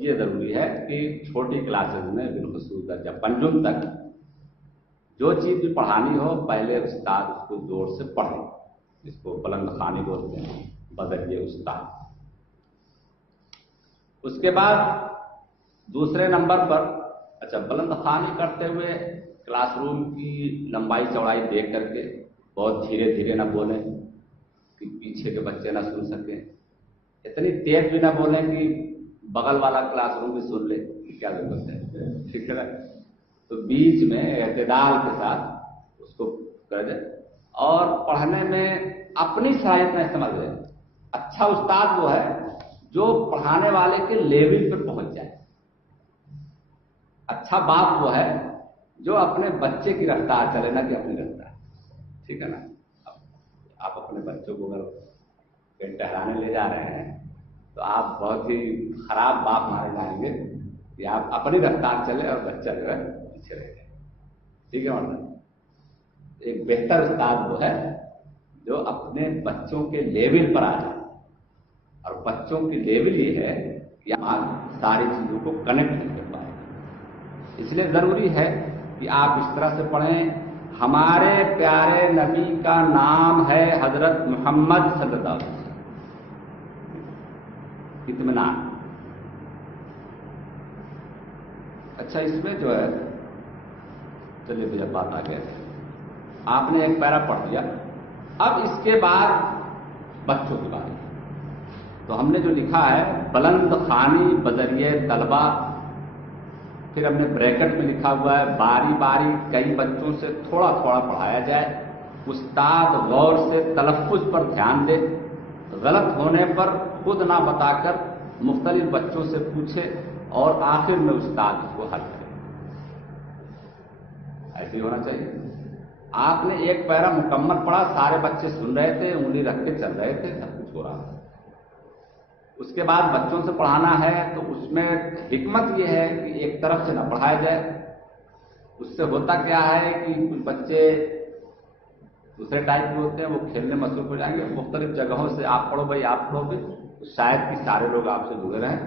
ये जरूरी है कि छोटी क्लासेस में बिलखुसूस दर्जा पंजुम तक जो चीज भी पढ़ानी हो, पहले उस्ताद उसको जोर से पढ़े। इसको बुलंद खानी बोलते हैं, बदरिए उस्ताद। उसके बाद दूसरे नंबर पर, अच्छा, बुलंद खानी करते हुए क्लासरूम की लंबाई चौड़ाई देख करके बहुत धीरे धीरे ना बोलें कि पीछे के बच्चे ना सुन सकें, इतनी तेज भी ना बोलें कि बगल वाला क्लासरूम भी सुन ले, क्या जरूरत है। ठीक है ना? तो बीच में एतदाल के साथ उसको कर दे, और पढ़ने में अपनी सहायता न समझ ले। अच्छा उस्ताद वो है जो पढ़ाने वाले के लेवल पर पहुंच जाए। अच्छा बाप वो है जो अपने बच्चे की रफ्तार चले, ना कि अपनी रफ्तार। ठीक है ना? आप अपने बच्चों को अगर कहीं टहलाने ले जा रहे हैं तो आप बहुत ही खराब बाप माने जाएंगे कि आप अपनी रफ्तार चले और बच्चा जो है पीछे रह जाए। ठीक है मतलब, एक बेहतर उस्ताद वो है जो अपने बच्चों के लेवल पर आ जाए, और बच्चों की लेवल ये है कि आप सारी चीजों को कनेक्ट नहीं कर पाए। इसलिए जरूरी है कि आप इस तरह से पढ़ें। हमारे प्यारे नबी का नाम है हजरत मोहम्मद सल्लल्लाहु अलैहि वसल्लम। इत्मीनान। अच्छा, इसमें जो है, चलिए भैया बात आ गई, आपने एक पैरा पढ़ दिया, अब इसके बाद बच्चों की बात। तो हमने जो लिखा है बुलंद खानी बजरिए तलबा, फिर हमने ब्रैकेट में लिखा हुआ है बारी बारी कई बच्चों से थोड़ा थोड़ा पढ़ाया जाए, उस्ताद गौर से तलफ्फुज पर ध्यान दे, गलत होने पर खुद ना बताकर मुख्तलिफ बच्चों से पूछे, और आखिर में उस्ताद इसको हल करे। ऐसे ही होना चाहिए। आपने एक पैरा मुकम्मल पढ़ा, सारे बच्चे सुन रहे थे, उंगली रख के चल रहे थे, सब कुछ हो रहा था। उसके बाद बच्चों से पढ़ाना है तो उसमें हिकमत यह है कि एक तरफ से ना पढ़ाया जाए। उससे होता क्या है कि कुछ बच्चे दूसरे टाइप के होते हैं, वो खेलने मसरूफ हो जाएंगे मुख्तलिफ जगहों से, आप पढ़ो भाई आप पढ़ो भाई, तो शायद कि सारे लोग आपसे जुड़े रहें।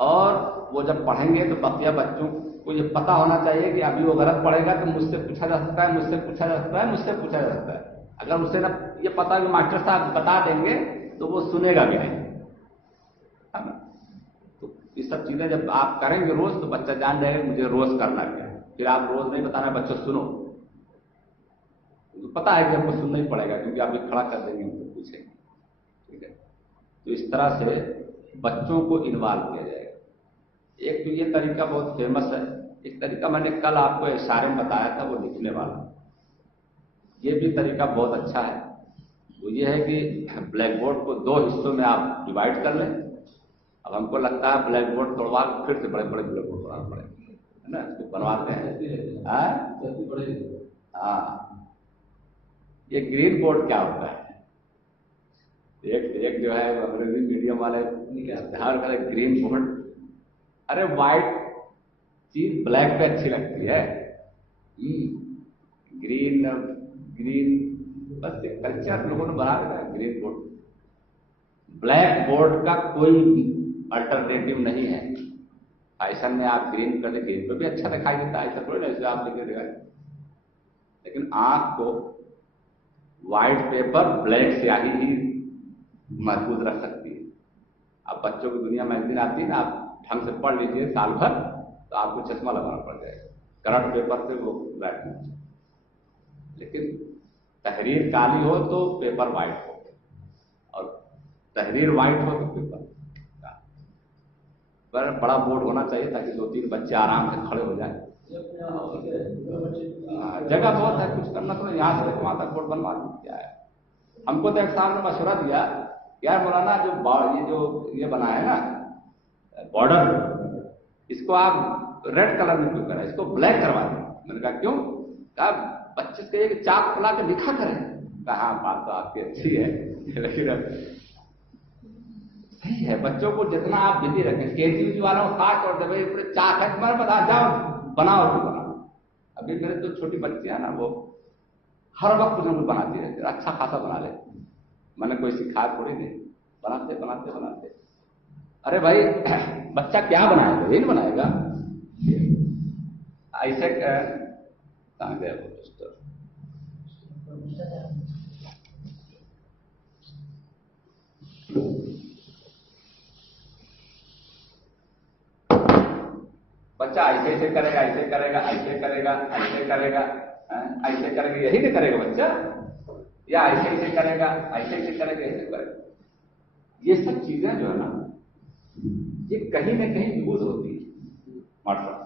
और वो जब पढ़ेंगे तो बकिया बच्चों को ये पता होना चाहिए कि अभी वो गलत पढ़ेगा तो मुझसे पूछा जा सकता है, मुझसे पूछा जा सकता है, मुझसे पूछा जा सकता है। अगर उसे ना ये पता कि मास्टर साहब बता देंगे तो वो सुनेगा भी नहीं, है ना? तो ये सब चीजें जब आप करेंगे रोज, तो बच्चा जान जाएगा मुझे रोज करना क्या है। फिर आप रोज नहीं बताना बच्चों सुनो, तो पता है कि हमको सुनना ही पड़ेगा, क्योंकि आप खड़ा कर देंगे हमको पूछेंगे। ठीक है, तो इस तरह से बच्चों को इन्वॉल्व किया जाएगा। एक तो ये तरीका बहुत फेमस है, एक तरीका मैंने कल आपको इशारे में बताया था, वो लिखने वाला। ये भी तरीका बहुत अच्छा है। वो ये है कि ब्लैक बोर्ड को 2 हिस्सों में आप डिवाइड कर लें। अब हमको लगता है ब्लैक बोर्ड तोड़वा फिर से बड़े बड़े ब्लैक बोर्ड बनाना पड़ेगा, है ना? इसको बनवाते हैं। हाँ, ये ग्रीन बोर्ड क्या होता है? एक जो है अंग्रेजी मीडियम वाले ध्यान करें, ग्रीन बोर्ड। अरे व्हाइट चीज ब्लैक पे अच्छी लगती है। ग्रीन बस कल्चर लोगों ने बना रखा है ग्रीन बोर्ड। ब्लैक बोर्ड का कोई अल्टरनेटिव नहीं है। फैशन में आप ग्रीन कर दे, ग्रीन पे भी अच्छा दिखाई देता है, ऐसा थोड़ी ना इसे आप लिखे दिखाई, लेकिन आंख को व्हाइट पेपर ब्लैक स्याही ही महफूज रख सकती है। अब बच्चों की दुनिया मैगजीन आती है ना, आप ढंग से पढ़ लीजिए साल भर तो आपको चश्मा लगाना पड़ जाएगा। करंट पेपर पे वो ब्लैक हो, लेकिन तहरीर काली हो तो पेपर व्हाइट हो, और तहरीर व्हाइट हो तो पेपर पर बड़ा बोर्ड होना चाहिए ताकि 2-3 बच्चे आराम से खड़े हो जाए। जगह बहुत है, कुछ करना तो यहाँ से लेकर वहां तक बोर्ड बनवा क्या है। हमको तो एक साहब ने मशवरा दिया, यार मौलाना ये बना है ना बॉर्डर, इसको आप रेड कलर में क्यों करें, इसको ब्लैक करवा दें। मैंने कहा क्यों? कहा बच्चे से एक चाक फुला के लिखा करें। कहा हाँ बात तो आपकी अच्छी है, लेकिन सही है, बच्चों को जितना आप बिजी रखें। केजी वालों को खास तौर से चाक है तुम्हारे पास, जाओ बनाओ तो बनाओ। अभी मेरे तो छोटी बच्चियां ना, वो हर वक्त कुछ न कुछ बनाती रहती है, अच्छा खासा बना ले। मैंने कोई सिखा थोड़ी नहीं, बनाते। अरे भाई बच्चा क्या बनाएगा, यही नहीं बनाएगा। ऐसे कहाँ गया वो दोस्त? बच्चा ऐसे करेगा, ऐसे करेगा, यही नहीं करेगा बच्चा, या ऐसे करेगा, ऐसे करेगा। ये सब चीजें जो है ना, ये कहीं ना कहीं यूज होती है। मतलब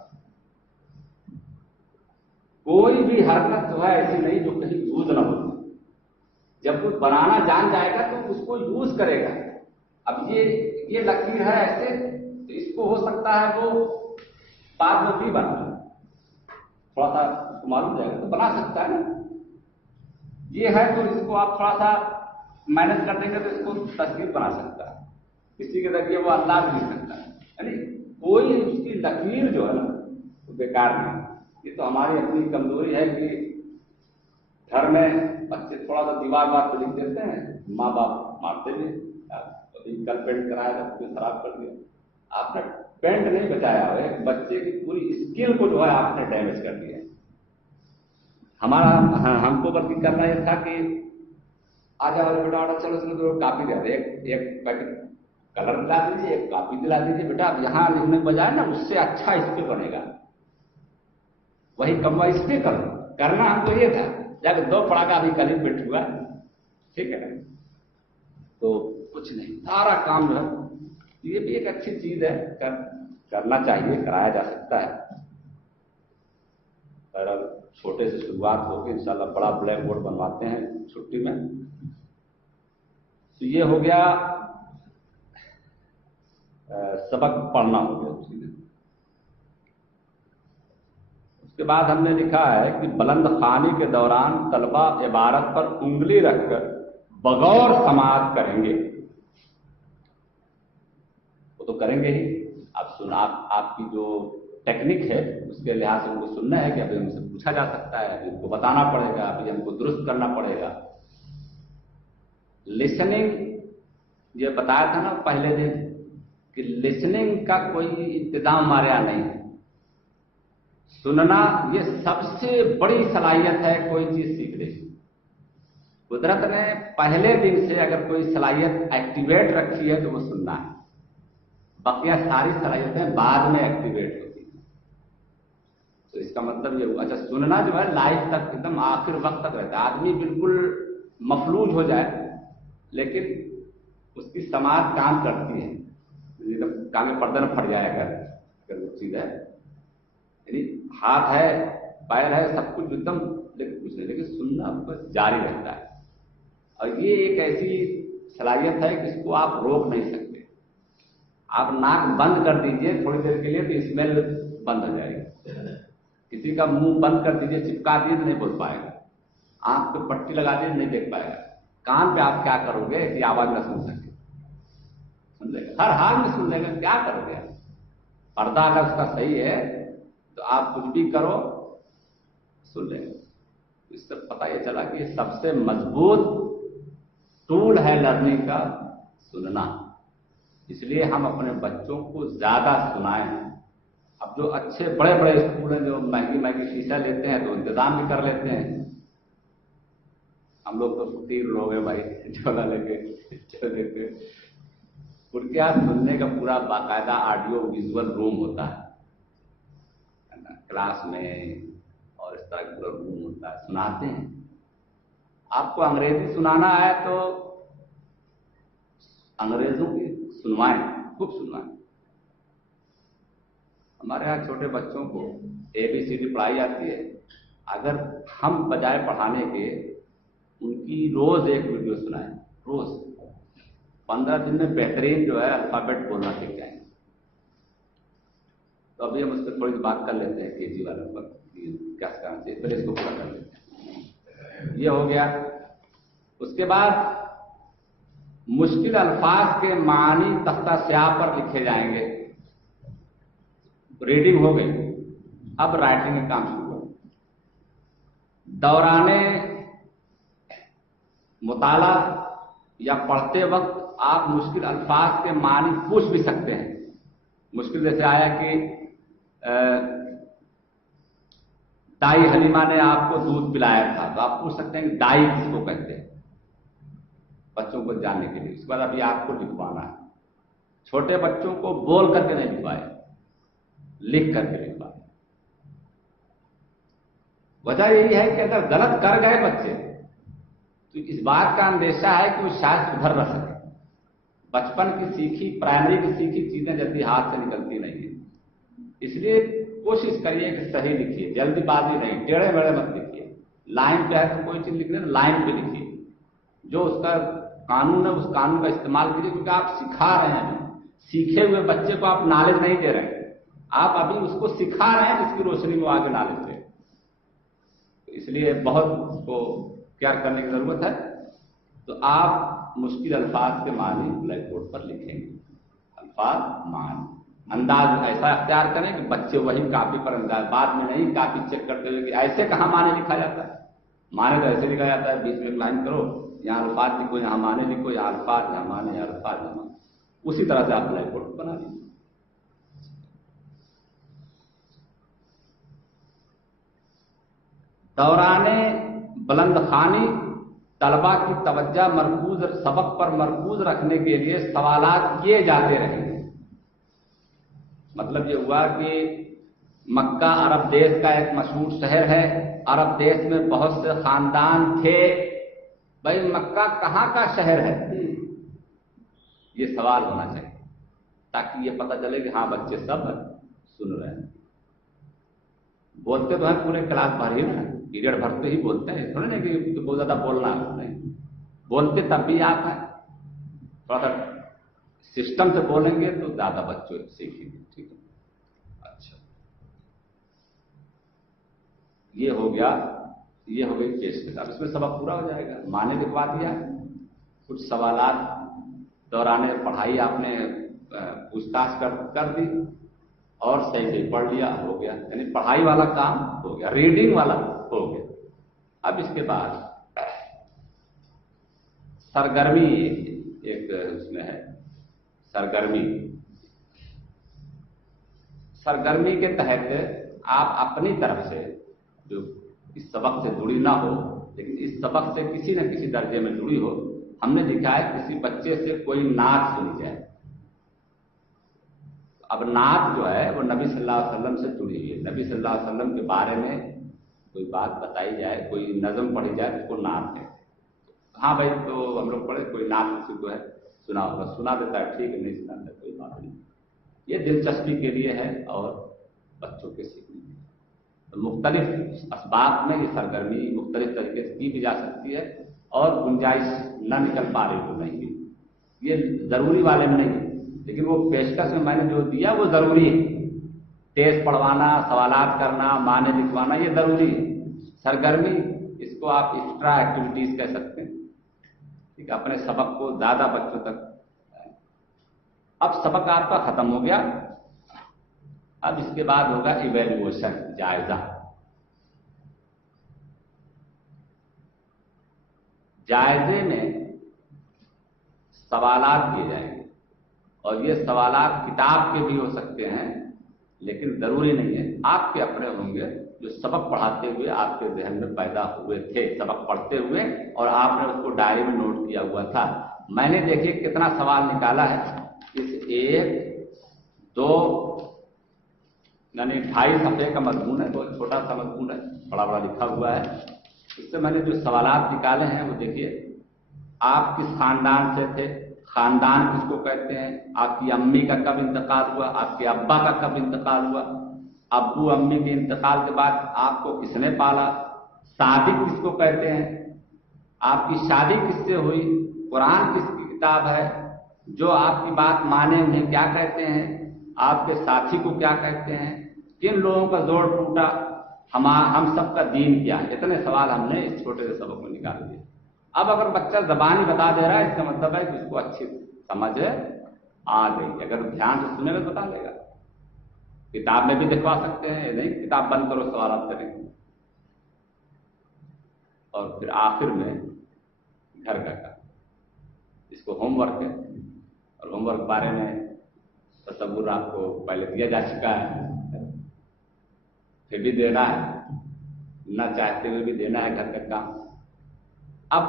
कोई भी हरकत जो है ऐसी नहीं जो कहीं यूज ना होती। जब कोई बनाना जान जाएगा तो उसको यूज करेगा। अब ये लकीर है ऐसे, तो इसको हो सकता है वो बाद में भी बना, थोड़ा सा उसको मालूम जाएगा तो बना सकता है ना। ये है तो इसको आप थोड़ा सा मैनेज कर देंगे तो इसको तस्वीर बना सकता है, किसी के जरिए वो अंदाज नहीं सकता है। यानी कोई उसकी लकीर जो है ना तो बेकार नहीं। ये तो हमारी अपनी कमजोरी है कि घर में बच्चे थोड़ा सा दीवार पर लिख देते हैं, माँ बाप मारते भी। कभी कल पेंट कराया था, कोई खराब कर दिया। आपने पेंट नहीं बचाया है, बच्चे की पूरी स्किल को जो है आपने डैमेज कर दिया। हमको बल्कि करना यह था कि आ जाओ बेटा, ऑर्डर चलो कापी दे दे, एक पैकेट कलर दिला दीजिए, एक कापी दिला दीजिए बेटा, अब यहाँ लिखने के बजाय ना उससे अच्छा इस पे बनेगा, वही कमवा इस पे करो। करना हमको ये था, जब 2 पड़ाका अभी कल ही पेट हुआ, ठीक है, तो कुछ नहीं, सारा काम जो है ये भी एक अच्छी चीज है, करना चाहिए, कराया जा सकता है। अगर छोटे से शुरुआत होगी, इंशाल्लाह बड़ा ब्लैक बोर्ड बनवाते हैं छुट्टी में। तो ये हो गया, सबक पढ़ना हो गया उसी में। उसके बाद हमने लिखा है कि बुलंद खानी के दौरान तलबा इबारत पर उंगली रखकर बगौर समाअत करेंगे। वो तो करेंगे ही। आप आपकी जो टेक्निक है उसके लिहाज से उनको सुनना है कि अभी हमसे पूछा जा सकता है, अभी उनको बताना पड़ेगा, अभी हमको दुरुस्त करना पड़ेगा। लिसनिंग, ये बताया था ना पहले दिन कि लिसनिंग का कोई इंतजाम हमारे यहाँ नहीं है। सुनना ये सबसे बड़ी सलाहियत है कोई चीज सीखने की। कुदरत ने पहले दिन से अगर कोई सलाहियत एक्टिवेट रखी है तो वो सुनना है। बाकी सारी सलाहियतें बाद में एक्टिवेट होती हैं। तो इसका मतलब ये हुआ, अच्छा सुनना जो है लाइफ तक एकदम आखिर वक्त तक रहता है। आदमी बिल्कुल मफलूज हो जाए लेकिन उसकी समाज काम करती है, काम में पर्दा न फट जाए अगर वो चीज है, यानी हाथ है पैर है सब कुछ एकदम, लेकिन कुछ नहीं, लेकिन सुनना बस जारी रहता है। और ये एक ऐसी सलाहियत है कि इसको आप रोक नहीं सकते। आप नाक बंद कर दीजिए थोड़ी देर के लिए तो स्मेल बंद हो जाएगी। किसी का मुंह बंद कर दीजिए, चिपका दिए तो नहीं बोल पाएगा। आंख पे पट्टी लगा दी नहीं देख पाएगा, कान पे आप क्या करोगे ऐसी आवाज न सुन सके, सुन लेगा, हर हाल में सुन लेगा, क्या करोगे आप? पर्दा अगर उसका सही है तो आप कुछ भी करो सुन लेगा। इससे पता ये चला कि सबसे मजबूत टूल है लर्निंग का सुनना, इसलिए हम अपने बच्चों को ज्यादा सुनाएं। अब जो अच्छे बड़े बड़े स्कूल हैं जो महंगी महंगी शीशा लेते हैं तो इंतजाम भी कर लेते हैं, हम लोग तो फकीर लोग हैं भाई, झोला लेके चल देते, उनके यहाँ सुनने का पूरा बाकायदा ऑडियो विजुअल रूम होता है ना, क्लास में और इस तरह का पूरा रूम होता है, सुनाते हैं। आपको अंग्रेजी सुनाना है तो अंग्रेजों की सुनवाएं, खूब सुनवाएं। हमारे यहाँ छोटे बच्चों को ABCD पढ़ाई जाती है, अगर हम बजाय पढ़ाने के उनकी रोज एक वीडियो सुनाएं, रोज 15 दिन में बेहतरीन जो है अल्फाबेट बोलना सीख जाएंगे। तो अभी हम उस पर थोड़ी बात कर लेते हैं KG वालों पर, क्या करना चाहिए, पहले इसको पूरा कर लेते हैं। ये हो गया। उसके बाद मुश्किल अल्फाज के मानी तख्ता स्याह पर लिखे जाएंगे। रीडिंग हो गई, अब राइटिंग का काम शुरू हो। दौराने मुताला या पढ़ते वक्त आप मुश्किल अल्फाज के मानी पूछ भी सकते हैं। मुश्किल जैसे आया कि दाई हलीमा ने आपको दूध पिलाया था, तो आप पूछ सकते हैं कि दाई किसको कहते हैं, बच्चों को जानने के लिए। उसके बाद अभी आपको लिखवाना है। छोटे बच्चों को बोल करके नहीं लिखवाए, लिख करके लिखवाए। वजह यही है कि अगर गलत कर गए बच्चे तो इस बात का अंदेशा है कि वो शायद सुधर न सके। बचपन की सीखी, प्राइमरी की सीखी चीजें जल्दी हाथ से निकलती नहीं है, इसलिए कोशिश करिए कि सही लिखिए, जल्दीबाजी नहीं, टेढ़े मेढ़े मत लिखिए। लाइन पे है तो कोई चीज लिखने लाइन पे लिखिए, जो उसका कानून है उस कानून का इस्तेमाल कीजिए, क्योंकि आप सिखा रहे हैं। सीखे हुए बच्चे को आप नॉलेज नहीं दे रहे हैं, आप अभी उसको सिखा रहे हैं जिसकी रोशनी में आगे नॉलेज दे। इसलिए बहुत उसको केयर करने की जरूरत है। तो आप मुश्किल अल्फाज के मानी ब्लैक बोर्ड पर लिखेंगे, अल्फाज मान। अंदाज ऐसा अख्तियार करें कि बच्चे वही कापी पर अंदाज, बाद में नहीं कापी चेक करते हुए कि ऐसे कहाँ माने लिखा जाता है। माने तो ऐसे लिखा जाता है, बीच में एक लाइन करो, यहाँ अल्फाज लिखो, यहाँ माने लिखो, यहाँ अल्फाज, यहाँ माने, यहाँ अल्फाज, यहाँ माने। उसी तरह से आप ब्लैक बोर्ड बना लीजिए। दौराने बुलंदखानी तलबा की तवज्जो मरकूज, सबक पर मरकूज रखने के लिए सवालात किए जाते रहेंगे। मतलब ये हुआ कि मक्का अरब देश का एक मशहूर शहर है, अरब देश में बहुत से खानदान थे, भाई मक्का कहाँ का शहर है, ये सवाल होना चाहिए, ताकि ये पता चले कि हाँ बच्चे सब सुन रहे हैं। बोलते तो हैं पूरे क्लास भर ही ना, पीरियड भर तो ही बोलते हैं, थोड़ा नहीं कि तो बहुत ज्यादा बोलना नहीं, बोलते तब भी आप हैं, थोड़ा सा सिस्टम से बोलेंगे तो ज्यादा बच्चों सीखेंगे। ठीक है, अच्छा, ये हो गया, ये हो गई केस किताब। इसमें सबक पूरा हो जाएगा। माने लिखवा दिया, कुछ सवालात दौरान पढ़ाई आपने पूछताछ कर दी और सही सही पढ़ लिया, हो गया। यानी पढ़ाई वाला काम हो गया, रीडिंग वाला हो गया। अब इसके बाद सरगर्मी एक उसमें है, सरगर्मी के तहत आप अपनी तरफ से जो इस सबक से जुड़ी ना हो, लेकिन इस सबक से किसी न किसी दर्जे में जुड़ी हो, हमने देखा है किसी बच्चे से कोई नात सुनी जाए। अब नात जो है वो नबी सल्लल्लाहु अलैहि वसल्लम से जुड़ी हुई है। नबी सल्लल्लाहु अलैहि वसल्लम के बारे में कोई बात बताई जाए, कोई नज़म पढ़ी जाए, उसको नात है। हाँ भाई, तो हम लोग पढ़े, कोई नात किसी को है सुना होगा, सुना देता है, ठीक है, नहीं सुनाता कोई बात नहीं। ये दिलचस्पी के लिए है और बच्चों के सीखने के लिए। तो मुख्तलिफ असबाब में ये सरगर्मी मुख्तलिफ तरीके से की भी जा सकती है और गुंजाइश न निकल पा रही तो नहीं, ये जरूरी वाले में नहीं, लेकिन वो पेशकश में मैंने जो दिया वो जरूरी है। टेस्ट पढ़वाना, सवालात करना, माने लिखवाना, ये जरूरी है। सरगर्मी اس کو آپ ایکسٹرا ایکٹیویٹیز کہہ سکتے ہیں، ٹھیک ہے، اپنے سبق کو زیادہ بچوں تک. اب سبق آپ کا ختم ہو گیا، اب اس کے بعد ہوگا ایویلویشن، جائزہ. جائزے میں سوالات کیے جائیں گے، اور یہ سوالات کتاب کے بھی ہو سکتے ہیں، لیکن ضروری نہیں ہے، آپ کے اپنے ہوں گے جو سبق پڑھاتے ہوئے آپ کے ذہن میں پیدا ہوئے تھے، سبق پڑھتے ہوئے، اور آپ نے اس کو ڈائری میں نوٹ کیا ہوا تھا. میں نے دیکھیے کتنا سوال نکالا ہے، اس 1 2 یعنی 2.5 صفحے کا مضمون ہے، بہت چھوٹا سا مضمون ہے، بڑا بڑا لکھا ہوا ہے. اس سے میں نے جو سوالات نکالے ہیں وہ دیکھیے. آپ کس خاندان سے تھے؟ خاندان کس کو کہتے ہیں؟ آپ کی امی کا کب انتقال ہوا؟ آپ کے ابا کا کب انتقال ہوا؟ ابو امی کے انتقال کے بعد آپ کو کس نے پالا؟ صادق کس کو کہتے ہیں؟ آپ کی شادی کس سے ہوئی؟ قرآن کس کی کتاب ہے؟ جو آپ کی بات مانے انہیں کیا کہتے ہیں؟ آپ کے ساتھی کو کیا کہتے ہیں؟ کن لوگوں کا زور ٹوٹا؟ ہم سب کا دین کیا ہے؟ اتنے سوال ہم نے اس چھوٹے سے سبق میں نکال دیے. اب اگر بچہ زبانی بتا دے رہا ہے، اس کا مطلب ہے کہ اس کو اچھی سمجھ آ گئی. اگر دھیان سے سنے گا بتا لے گا. کتاب میں بھی دکھوا سکتے ہیں، نہیں کتاب بند کرو سوالات کریں. اور پھر آخر میں گھر کا کام، اس کو ہوم ورک ہے، اور ہوم ورک بارے میں تصور آپ کو پہلے دیا جا چکا ہے، پھر بھی دینا ہے، نہ چاہتے ہوئے بھی دینا ہے گھر کا کام. اب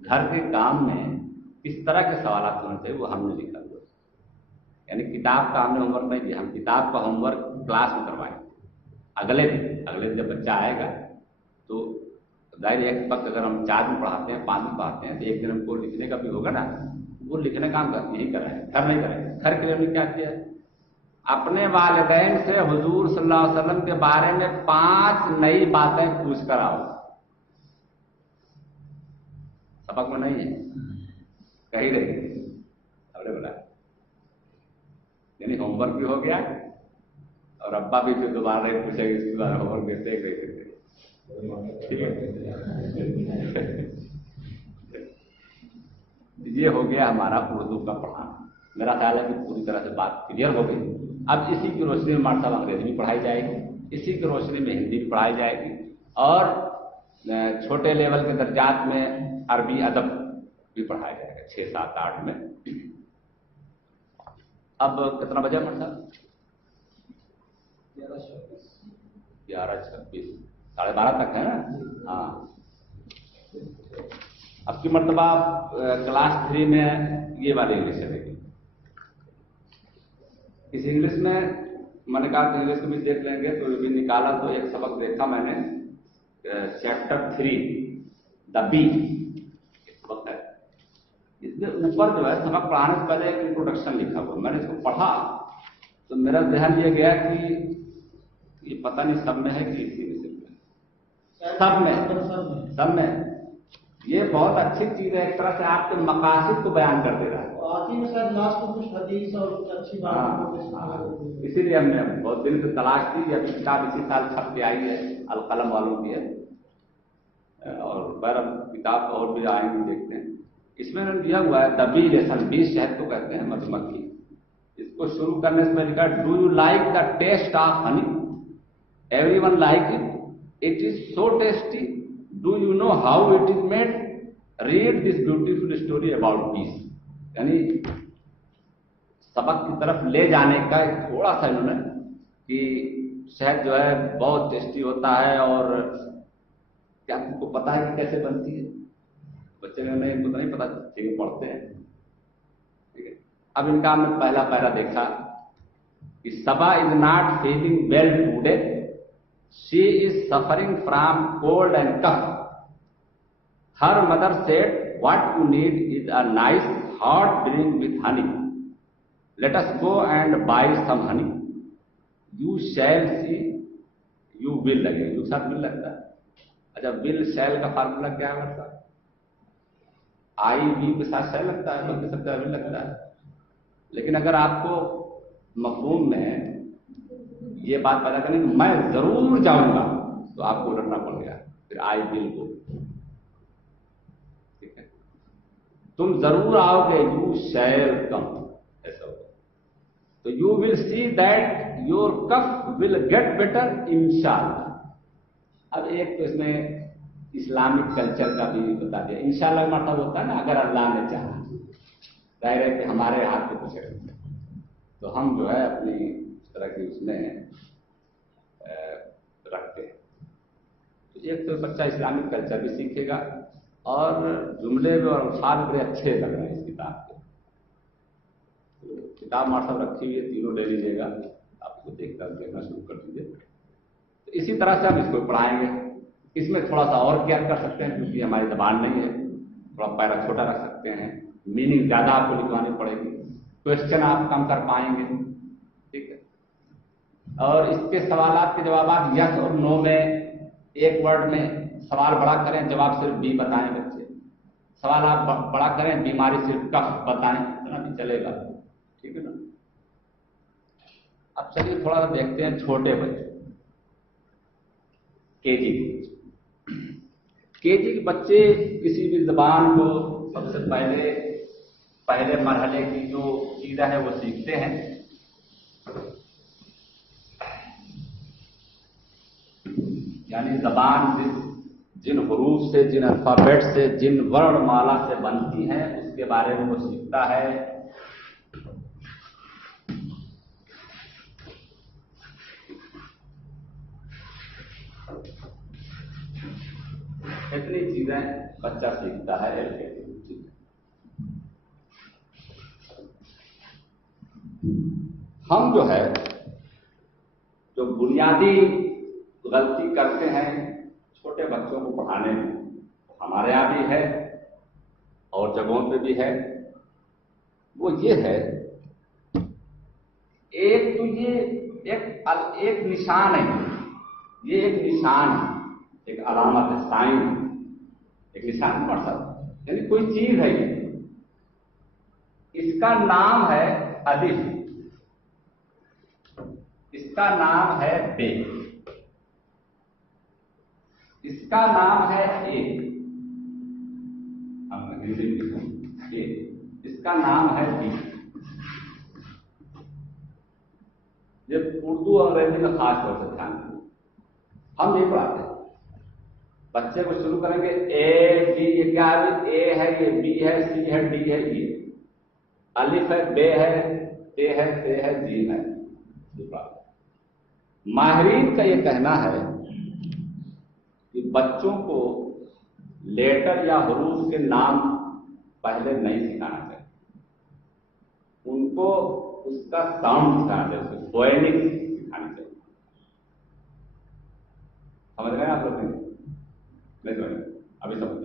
گھر کے کام میں کس طرح کے سوالات ہونے چاہیے وہ ہم نے لکھا ہوا، یعنی کتاب کا ہم نے ہوم ورک نہیں دیا، ہم کتاب کا ہوم ورک کلاس میں کروائیں. اگلے دن جب بچہ آئے گا تو ظاہر ایک وقت اگر ہم 4 دن پڑھاتے ہیں 5 دن پڑھاتے ہیں تو ایک دن ہم کو لکھنے کا بھی ہوگا نا، وہ لکھنے کا ہم یہی کریں، گھر نہیں کریں. گھر کے لیے ہم نے کیا کیا ہے؟ اپنے والدین سے حضور صلی اللہ علیہ وسلم کے بارے میں 5 نئی باتیں پوچھ کر آؤ. سبق میں نہیں ہے، کہی رہے ہم نے بولا، یعنی ہوم ورک بھی ہو گیا، اور ابا بھی پھر دوبارہ نہیں پوچھے گا اس کے بارے ہوم ورک دیکھتے دیکھتے. یہ ہو گیا ہمارا اردو کا پڑھانا. میرا خیال ہے کہ پوری طرح سے بات کلیئر ہو گئی. اب اسی کی روشنی میں مارشل انگریزی بھی پڑھائی جائے گی، اسی کی روشنی میں ہندی بھی پڑھائی جائے گی، اور چھوٹے لیول کے درجات میں عربی ادب بھی پڑھایا جائے گا 6 7 8 میں. اب کتنا بجے مارشل؟ 11:26 12:30 تک ہے نا. ہاں، اب کی مرتبہ کلاس 3 میں یہ والی انگلش چلے گی. اس انگلش میں نے کہا کہ انگلش کو بھی دیکھ لیں گے، تو یہ بھی نکالا تو ایک سبق دیکھا میں نے، چیپٹر 3 دا بی سبق ہے. اس میں اوپر جو ہے سبق پڑھانے سے پہلے ایک انٹروڈکشن لکھا ہوا، میں نے اس کو پڑھا تو میرا ذہن یہ گیا کہ یہ پتہ نہیں سب میں ہے کہ اسی میں، سب میں یہ بہت اچھی چیز ہے. ایک طرح سے آپ کے مقاصد کو بیان کر دے رہا ہے. آخر میں شاید لاسٹ میں کچھ حدیث اور کچھ اچھی بات، اسی لیے ہم نے بہت دن سے تلاش کی. ابھی کتاب اسی سال چھپ کے آئی ہے، القلم والوں کی ہے، اور بہر کتاب اور بھی آئیں گی، دیکھتے ہیں. اس میں دیا ہوا ہے دبی لیسن، 20 شہد کو کہتے ہیں مدھ مکھی. اس کو شروع کرنے سے میں لکھا do you like the taste of honey? Every one like it, it is so tasty. Do you know how it is made? Read this beautiful story about peace. یعنی سبق کی طرف لے جانے کا ایک تھوڑا سا انہوں نے کہ شہد جو ہے بہت ٹیسٹی ہوتا ہے، اور کیا آپ کو پتا ہے کہ کیسے بنتی ہے؟ بچے نے ان کو نہیں پتا، ٹھیک پڑھتے ہیں. ٹھیک ہے، اب ان کا ہم نے پہلا پیرا دیکھا کہ Saba is not feeling well today, she is suffering from cold and cough. Her mother said what you need is a nice hot drink with honey. Let us go and buy some honey. You shall see, you will لگے، you ساتھ will لگتا ہے. اچھا، will shall کا formula کیا ہے لگتا ہے؟ آئی وی کے ساتھ shall لگتا ہے، بلکہ سب کا will لگتا ہے. لیکن اگر آپ کو مفہوم میں یہ بات پیدا کرنی کہ میں ضرور جاؤں گا، تو آپ کو ڈرنا پڑ گیا. پھر I will go. ٹھیک ہے, تم ضرور آؤ گے, you shall come, ایسا ہوگا. تو you will see that your cough will get better انشاءاللہ. اب ایک تو اس میں اسلامک کلچر کا بھی بتا دیا. انشاءاللہ کا مطلب ہوتا ہے نا اگر اللہ نے چاہا. ظاہر ہے کہ ہمارے ہاتھ میں کچھ ہے, تو ہم جو ہے اپنی اس طرح کی اس میں رکھتے ہیں. تو ایک تو بچہ اسلامک کلچر بھی سیکھے گا, اور جملے میں اور الفاظ بڑے اچھے لگ رہے ہیں اس کتاب کے. تو کتاب مارسل رکھی ہوئی ہے, تینوں لے لیجیے گا, آپ کو دیکھ کر دیکھنا شروع کر دیجیے. تو اسی طرح سے ہم اس کو پڑھائیں گے. اس میں تھوڑا سا اور کیئر کر سکتے ہیں کیونکہ ہماری زبان نہیں ہے, تھوڑا پیرا چھوٹا رکھ سکتے ہیں, میننگ زیادہ آپ کو لکھوانی پڑے گی, کوشچن آپ کم کر پائیں گے. ٹھیک ہے, اور اس کے سوالات کے جوابات یس اور نو میں, ایک ورڈ میں سوال بڑا کریں, جواب صرف بی بتائیں. بچے سوال آپ بڑا کریں, بیماری صرف کف بتائیں, اتنا بھی چلے گا. ٹھیک ہے نا. اب چلیے تھوڑا سا دیکھتے ہیں چھوٹے بچے, کے جی کے بچے کسی بھی زبان کو سب سے پہلے مرحلے کی جو چیزیں ہے وہ سیکھتے ہیں. یعنی زبان جن حروف سے, جن الفابیٹ سے, جن ورن مالا سے بنتی ہیں اس کے بارے میں وہ سیکھتا ہے. اتنی چیزیں بچہ سیکھتا ہے ایل کے جی. ہم جو ہے جو بنیادی غلطی کرتے ہیں چھوٹے بچوں کو پڑھانے میں, ہمارے یہاں بھی ہے اور جگہوں پہ بھی ہے, وہ یہ ہے, ایک تو یہ ایک نشان ہے, یہ ایک نشان ہے, ایک علامت ہے, سائن, ایک نشان پڑھ سکتا, یعنی کوئی چیز ہے یہ, اس کا نام ہے الف, اس کا نام ہے بے, اس کا نام ہے اے, اس کا نام ہے بی. یہ اردو اور انگریزی میں خاص طور سے دھیان دیں, ہم نہیں پڑھاتے. بچے کو شروع کریں گے اے بی, یہ کیا ہے, اے ہے, یہ بی ہے, سی ہے, ڈی ہے, یہ الف ہے, بے ہے, تے ہے, تے ہے, جیم ہے. ماہرین کا یہ کہنا ہے کہ بچوں کو لیٹر یا حروف کے نام پہلے نہیں سکھانا چاہیے, ان کو اس کا ساؤنڈ سکھانا چاہیے, فونکس سکھانی چاہیے. سمجھ رہے ہیں آپ لوگ؟ نہیں سمجھ, ابھی سمجھ.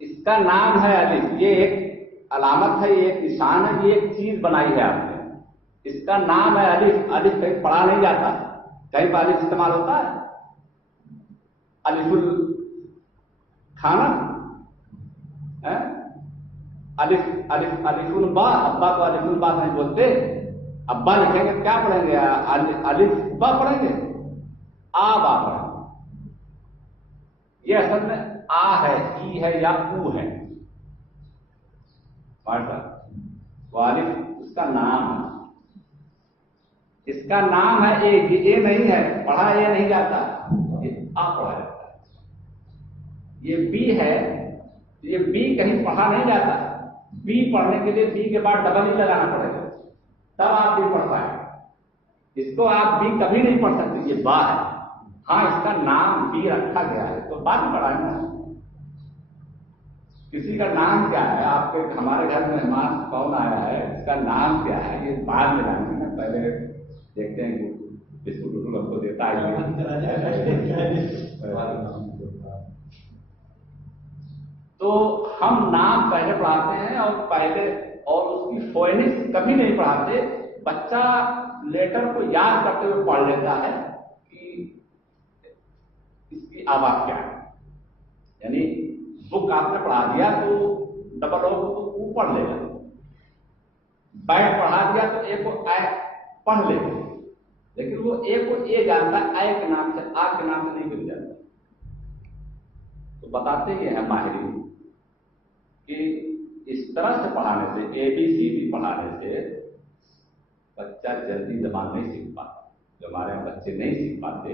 اس کا نام ہے الف, یہ ایک علامت ہے, یہ ایک نشان ہے, یہ ایک چیز بنائی ہے آپ نے. اس کا نام ہے الف. الف کہیں پڑھا نہیں جاتا, کہیں پر الف استعمال ہوتا ہے. الف کھانا, الف الف الف البا, ابا کو الف البا نہیں بولتے. ابا لکھیں گے کیا پڑھیں گے, الف با پڑھیں گے, آ با پڑھیں گے. یہ اصل میں آ ہے, ای ہے یا او ہے. وہ الف اس کا نام ہے, اس کا نام ہے اے. یہ اے نہیں ہے, پڑھا اے نہیں جاتا, یہ آ پڑھا جاتا ہے. یہ بی ہے, یہ بی کہیں پڑھا نہیں جاتا. بی پڑھنے کے لیے بی کے بعد ڈبل ہی لگانا پڑے گا, تب آپ بھی پڑھ پائیں. اس کو آپ بی کبھی نہیں پڑھ سکتے, یہ با ہے. ہاں اس کا نام بی رکھا گیا ہے تو بعد میں پڑھائیں گے. کسی کا نام کیا ہے, آپ کے ہمارے گھر میں مہمان کون آیا ہے, اس کا نام کیا ہے, یہ بعد میں جانیں گے. پہلے دیکھتے ہیں بسکٹ وسکٹ کو دیتا ہے. تو ہم نام پہلے پڑھاتے ہیں اور اس کی فونکس کبھی نہیں پڑھاتے. بچہ لیٹر کو یاد کرتے ہوئے پڑھ لیتا ہے کہ اس کی آواز کیا ہے. یعنی بک آپ نے پڑھا دیا تو ڈبل او پڑھ لے گا, بیٹ پڑھا دیا تو ایک کو پڑھ لے گا. लेकिन वो ए को ए जानता है, आय के नाम से, आ के नाम से नहीं गिर जाता। तो बताते ये हैं माहिरीन कि इस तरह से पढ़ाने से, ABCD पढ़ाने से बच्चा जल्दी जबान नहीं सीख पाता। जो हमारे यहाँ बच्चे नहीं सीख पाते,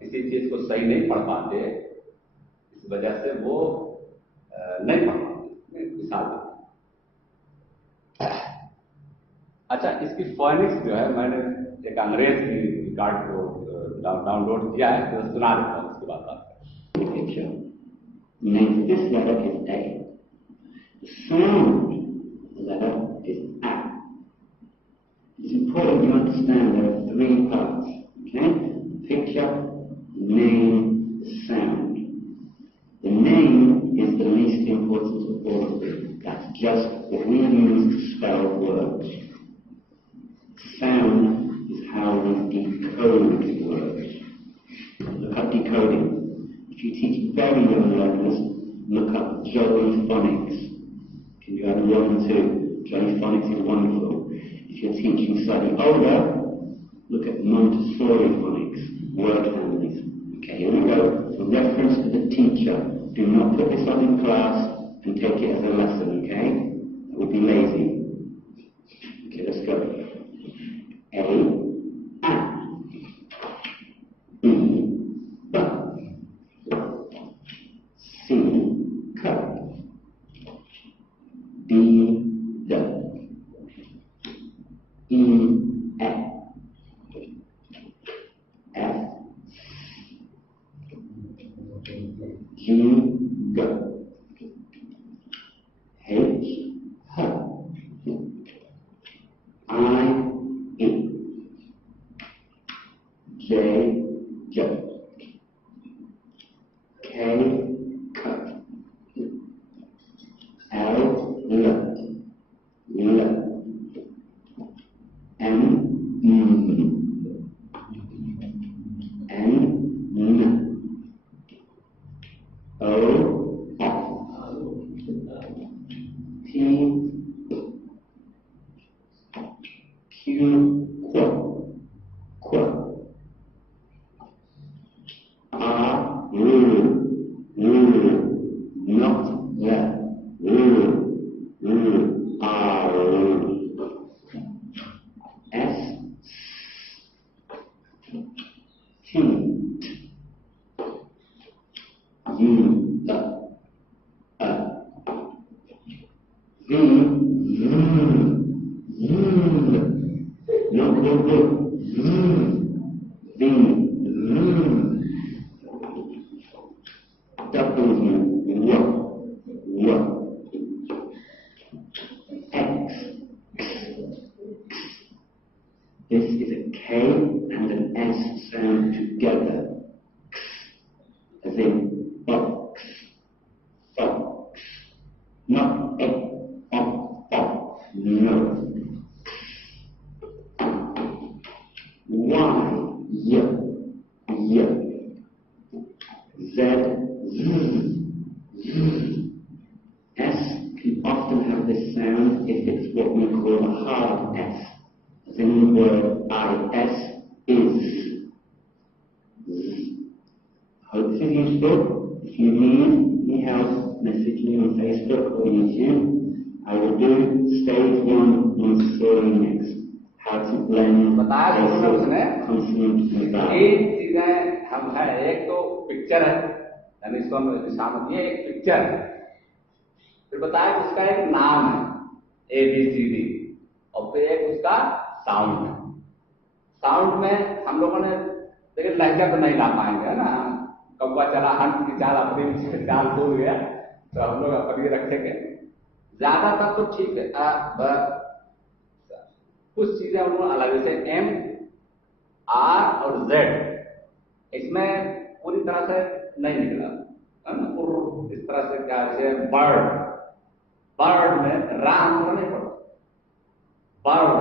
किसी चीज को सही नहीं पढ़ पाते, इस वजह से वो नहीं पढ़ पाते। मिसाल देता हूं। अच्छा, इसकी फोनिक्स जो है, मैंने एक अंग्रेज की रिकॉर्ड को डाउनलोड किया है, तो सुना देता हूँ, उसके बाद बात करें। Picture. Name this letter is A. The sound of the letter is A. It's important you understand there are three parts. Okay? Picture, name, sound. The name is the least important of all of them. That's just what we use to spell words. Sound is how we decode words. Look up decoding. If you teach very young learners, look up Jolly Phonics. Can you add 1 and 2? Jolly Phonics is wonderful. If you're teaching slightly older, look at Montessori Phonics, word families. Okay, here we go. For reference to the teacher, do not put this on in class and take it as a lesson, okay? That would be lazy. Okay, let's go. A, B, B, C, C, D, D, E, F, F, G, G, H, H, I, E, J, J, K, K, L, L, L, M, N, N, O, F, T, Q, Qu, Qu, R, not the, R, S, T, U, not X. This is a K and an S sound together. As in box, box. Not box. No. Y, Z, S can often have this sound if it's what we call a hard S. As in the word is, is. Hope this is useful. If you need any help, message me on Facebook or YouTube. I will do stage 1 Montessori next. How to blend consonant and vowel. एक चीजें हम है, एक तो picture है, यानी इसको हम निशान, ये एक पिक्चर है। फिर बताया कि उसका एक नाम है ABCD, और फिर एक उसका साउंड है। साउंड में हम लोगों ने देखिए लहजा तो नहीं ला पाएंगे, है ना। कौवा चला हंस की चाल अपनी चाल भूल गया, तो हम लोग अपनी रखेंगे। ज्यादातर तो ठीक है, कुछ चीजें उन्होंने अलग, जैसे M, R और Z, इसमें पूरी तरह से नहीं निकला, है ना। इस तरह से क्या है, बर्ड, बर्ड में रा हम लोग नहीं पढ़ते, बर्ड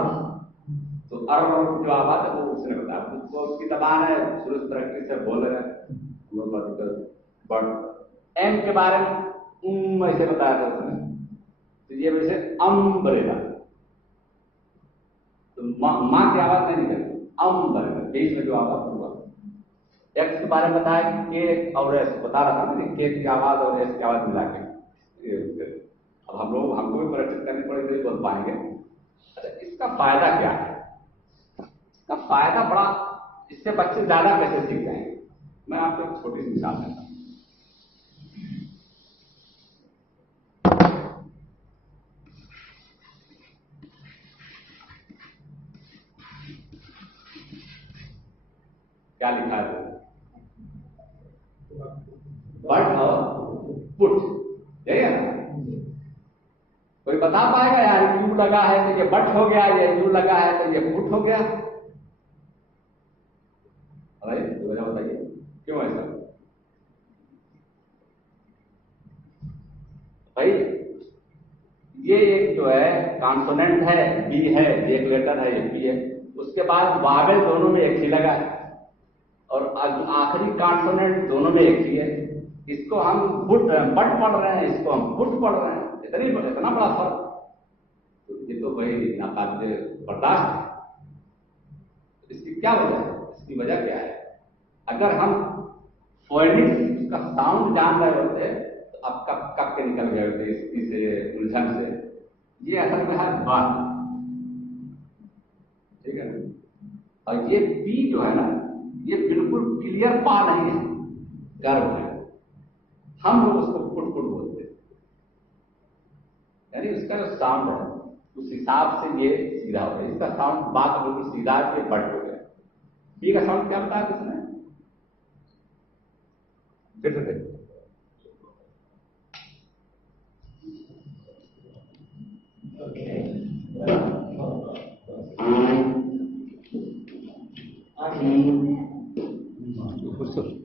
तो अर्ब जो आवाज है वो उसने बताया, उसको उसकी जबान है, शुरू से प्रैक्टिस से बोल रहे हैं बर्ड। एम के बारे में ऐसे बताया था उसने, तो ये वैसे अम्ब्रेला, तो माँ की आवाज नहीं निकलती, बनेगा, बीच में जो आवाज हुआ। एक्स के बारे में बताया कि के और एस बता रहा था ना, के की आवाज और एस की आवाज मिला के। अब हमको भी प्रैक्टिस करनी पड़ेगी, नहीं बोल पाएंगे। अच्छा, इसका फायदा क्या है? इसका फायदा बड़ा, इससे बच्चे ज्यादा कैसे सीख जाएंगे। मैं आपको एक छोटी सी मिसाल देता हूं। क्या लिखा है? बट और पुट, यही है ना? कोई बता पाएगा यार, यू लगा है तो ये बट हो गया, या यू लगा है तो ये पुट हो गया? भाई वजह बताइए, क्यों ऐसा? भाई ये एक जो है कॉन्सोनेंट है, बी है, एक लेटर है, एक बी है, उसके बाद वावेल दोनों में एक ही लगा है, और आखिरी कॉन्सोनेंट दोनों में एक ही है। इसको हम बट पढ़ रहे हैं, इसको हम पुट पढ़ रहे हैं, इतना बड़ा फर्क। तो ये तो भाई नाकाबिले बर्दाश्त है। इसकी क्या वजह है? इसकी वजह क्या है? अगर हम फोनेटिक्स का साउंड जान रहे होते तो अब कब के निकल गए होते इसकी से उलझन से। ये असल में है बात, ठीक है ना? और ये पी जो है ना, ये बिल्कुल क्लियर पा नहीं है, गर्व है। हम लोग उसको पुट पुट बोलते हैं, यानी उसका जो साउंड है उस हिसाब से ये सीधा हो गया। इसका साउंड बात बिल्कुल सीधा है, बट हो गया। बी का साउंड क्या बताया किसने? फिर से देखो,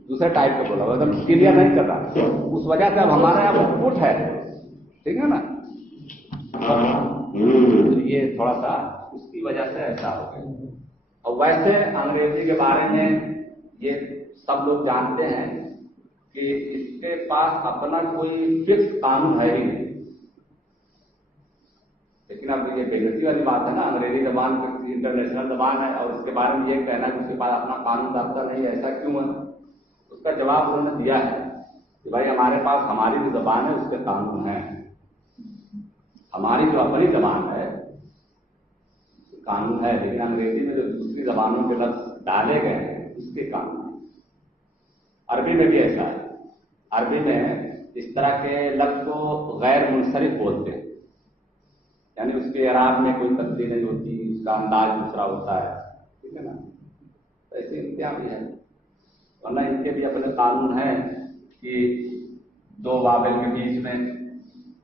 दूसरे टाइप का बोला, एकदम क्लियर नहीं कर रहा, उस वजह से अब हमारे यहाँ पुट है, ठीक है ना? तो ये थोड़ा सा उसकी वजह से ऐसा हो गया। और वैसे अंग्रेजी के बारे में ये सब लोग जानते हैं कि इसके पास अपना कोई फिक्स कानून है ही नहीं। लेकिन अब ये बेइज्जती वाली बात है ना, अंग्रेजी जबान इंटरनेशनल जबान है और इसके बारे में ये कहना कि उसके पास अपना कानून दास्ता नहीं है, ऐसा क्यों है? उसका जवाब उन्होंने दिया है कि भाई हमारे पास हमारी जो जबान है उसके कानून है, हमारी जो अपनी जबान है कानून है, लेकिन अंग्रेजी में जो दूसरी जबानों के लफ्ज डाले गए हैं उसके कानून है। अरबी में भी ऐसा है, अरबी में इस तरह के लफ्ज को गैर मुनसरिफ बोलते हैं, यानी उसके इराब में कोई तब्दीली नहीं होती, उसका अंदाज दूसरा होता है, ठीक है ना? तो ऐसे इनके भी है, वरना इनके भी अपने कानून हैं कि दो वावेल के बीच में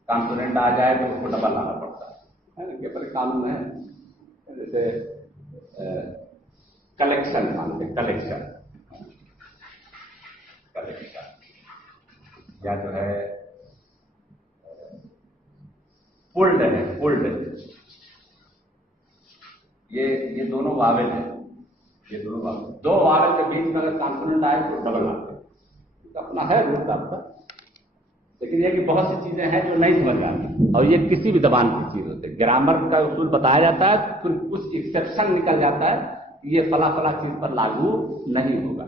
कॉन्सोनेंट आ जाए तो उसको डबल लाना पड़ता है, इनके अपने कानून है। जैसे कलेक्शन मानते, कलेक्शन या जो है पुल्ड है, पुल्ड, ये दोनों वावेल है, ये दोनों वावेल, दो वावेल के बीच में अगर कॉन्सोनेंट आए तो डबल आते हैं, तो अपना है रूट आपका। लेकिन ये कि बहुत सी चीजें हैं जो नहीं समझ आती, और ये किसी भी जबान की चीज होती है। ग्रामर का उसूल बताया जाता है, फिर कुछ एक्सेप्शन निकल जाता है कि ये फला फला चीज पर लागू नहीं होगा।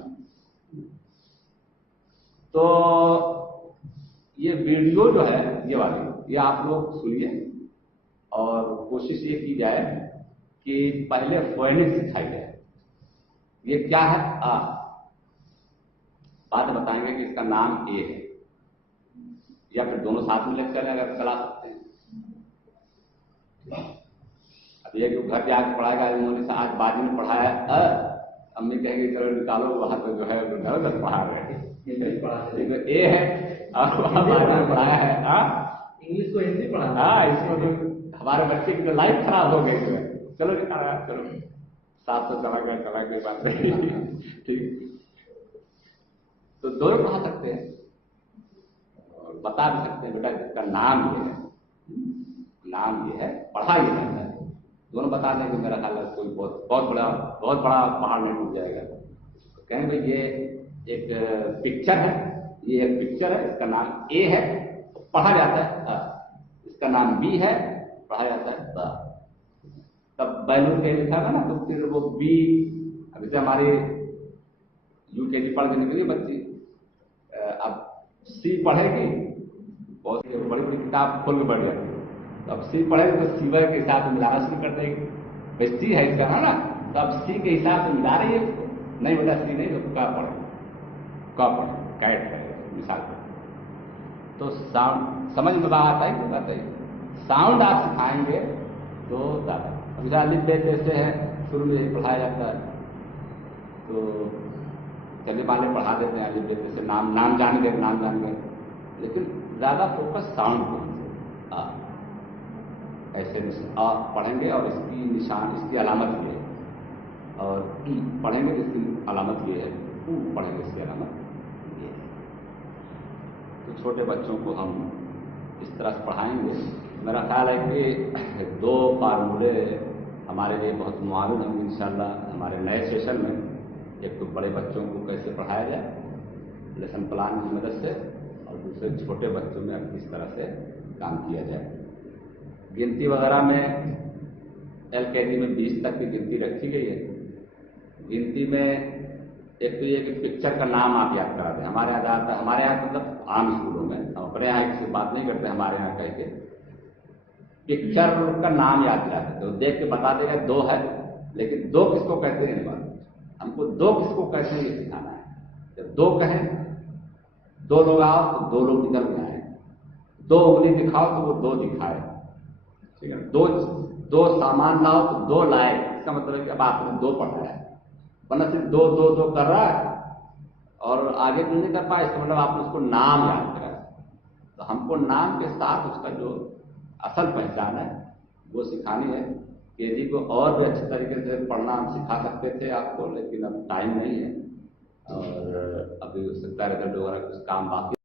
तो ये वीडियो जो है ये वाली, ये आप लोग सुनिए और कोशिश ये की जाए कि पहले फोनेटिक्स सिखाई जाए। ये क्या है? बाद में बताएंगे कि इसका नाम ए है, या फिर दोनों साथ में लेक्चर अगर चला सकते हैं। अब ये जो घर जाकर पढ़ाएगा, उन्होंने आज बाद में पढ़ाया, अम्मी कहेंगे चलो निकालो, वहां तो जो है तक पढ़ा रहे हैं, ए है और वहां बाद में पढ़ाया है इंग्लिश को हिंदी पढ़ा। हाँ, इसमें हमारे बच्चे की लाइफ खराब हो गई है। चलो चलो साथ तो चला गया बात नहीं, ठीक। तो दोनों पढ़ा सकते हैं और बता भी सकते हैं बेटा इसका नाम ये है, नाम ये है, पढ़ा ये जाता है। दोनों बता दें कि मेरा ख्याल है कोई बहुत बड़ा पहाड़ में टूट जाएगा। तो कहें भाई ये एक पिक्चर है, ये एक पिक्चर है, इसका नाम ए है, पढ़ा जाता है इसका नाम बी है, पढ़ा जाता है तब बैलून के लिखा था ना, तो फिर वो बी, अभी से हमारी यूकेजी पढ़ के निकली बच्ची, अब सी पढ़ेगी, बहुत बड़ी बड़ी किताब खोल के बढ़ जाती है, तो अब सी पढ़ेगी तो सीवर के हिसाब से मिलाना शुरू कर देगी, भाई सी है इसका है ना, तो अब सी के हिसाब से मिला रही है उसको, नहीं बोला सी नहीं तो का पढ़े, कैट पढ़ेगा मिसाल पर। तो साउंड समझ में बात आई तो बात आई, साउंड आप सिखाएंगे तो ज़्यादा। अभी अलिफ बे जैसे है शुरू में यही पढ़ाया जाता है, तो चलिए वाले पढ़ा देते हैं अलिफ बे जैसे, नाम जान गए, लेकिन ज़्यादा फोकस साउंड को ऐसे पढ़ेंगे और इसकी निशान, इसकी अलामत ये है, और पढ़ेंगे तो इसकी अलामत ये है, पढ़ेंगे इसकी अलामत ये है। तो छोटे बच्चों को हम इस तरह से पढ़ाएंगे। मेरा ख्याल है कि 2 फार्मूले हमारे लिए बहुत मुआविन होंगे इंशाअल्लाह हमारे नए सेशन में। एक तो बड़े बच्चों को कैसे पढ़ाया जाए लेसन प्लान की मदद से, और दूसरे छोटे बच्चों में अब किस तरह से काम किया जाए। गिनती वगैरह में LKG में 20 तक की गिनती रखी गई है। गिनती में एक तो ये कि पिक्चर का नाम आप याद करा दें। हमारे यहाँ मतलब आम स्कूलों में, हम अपने यहाँ किसी बात नहीं करते, हमारे यहाँ कह के पिक्चर का नाम याद दिला देते, तो देख के बता देगा 2 है, लेकिन 2 किसको कहते हैं बात, हमको 2 किसको कहते हैं ये सिखाना है। जब 2 कहें, 2 लोग आओ तो 2 लोग निकल में आए, 2 उंगली दिखाओ तो वो 2 दिखाए, ठीक है। 2 सामान लाओ तो 2 लाए, इसका मतलब है कि अब आपने 2 पढ़ाया, वरना सिर्फ 2 कर रहा है और आगे भी नहीं कर पाए, इसका मतलब आपने उसको नाम याद करा। तो हमको नाम के साथ उसका जो असल पहचान है वो सिखानी है। केजी को और भी अच्छे तरीके से पढ़ना हम सिखा सकते थे आपको, लेकिन अब टाइम नहीं है और अभी हो सकता है रिजल्ट वगैरह कुछ काम बाकी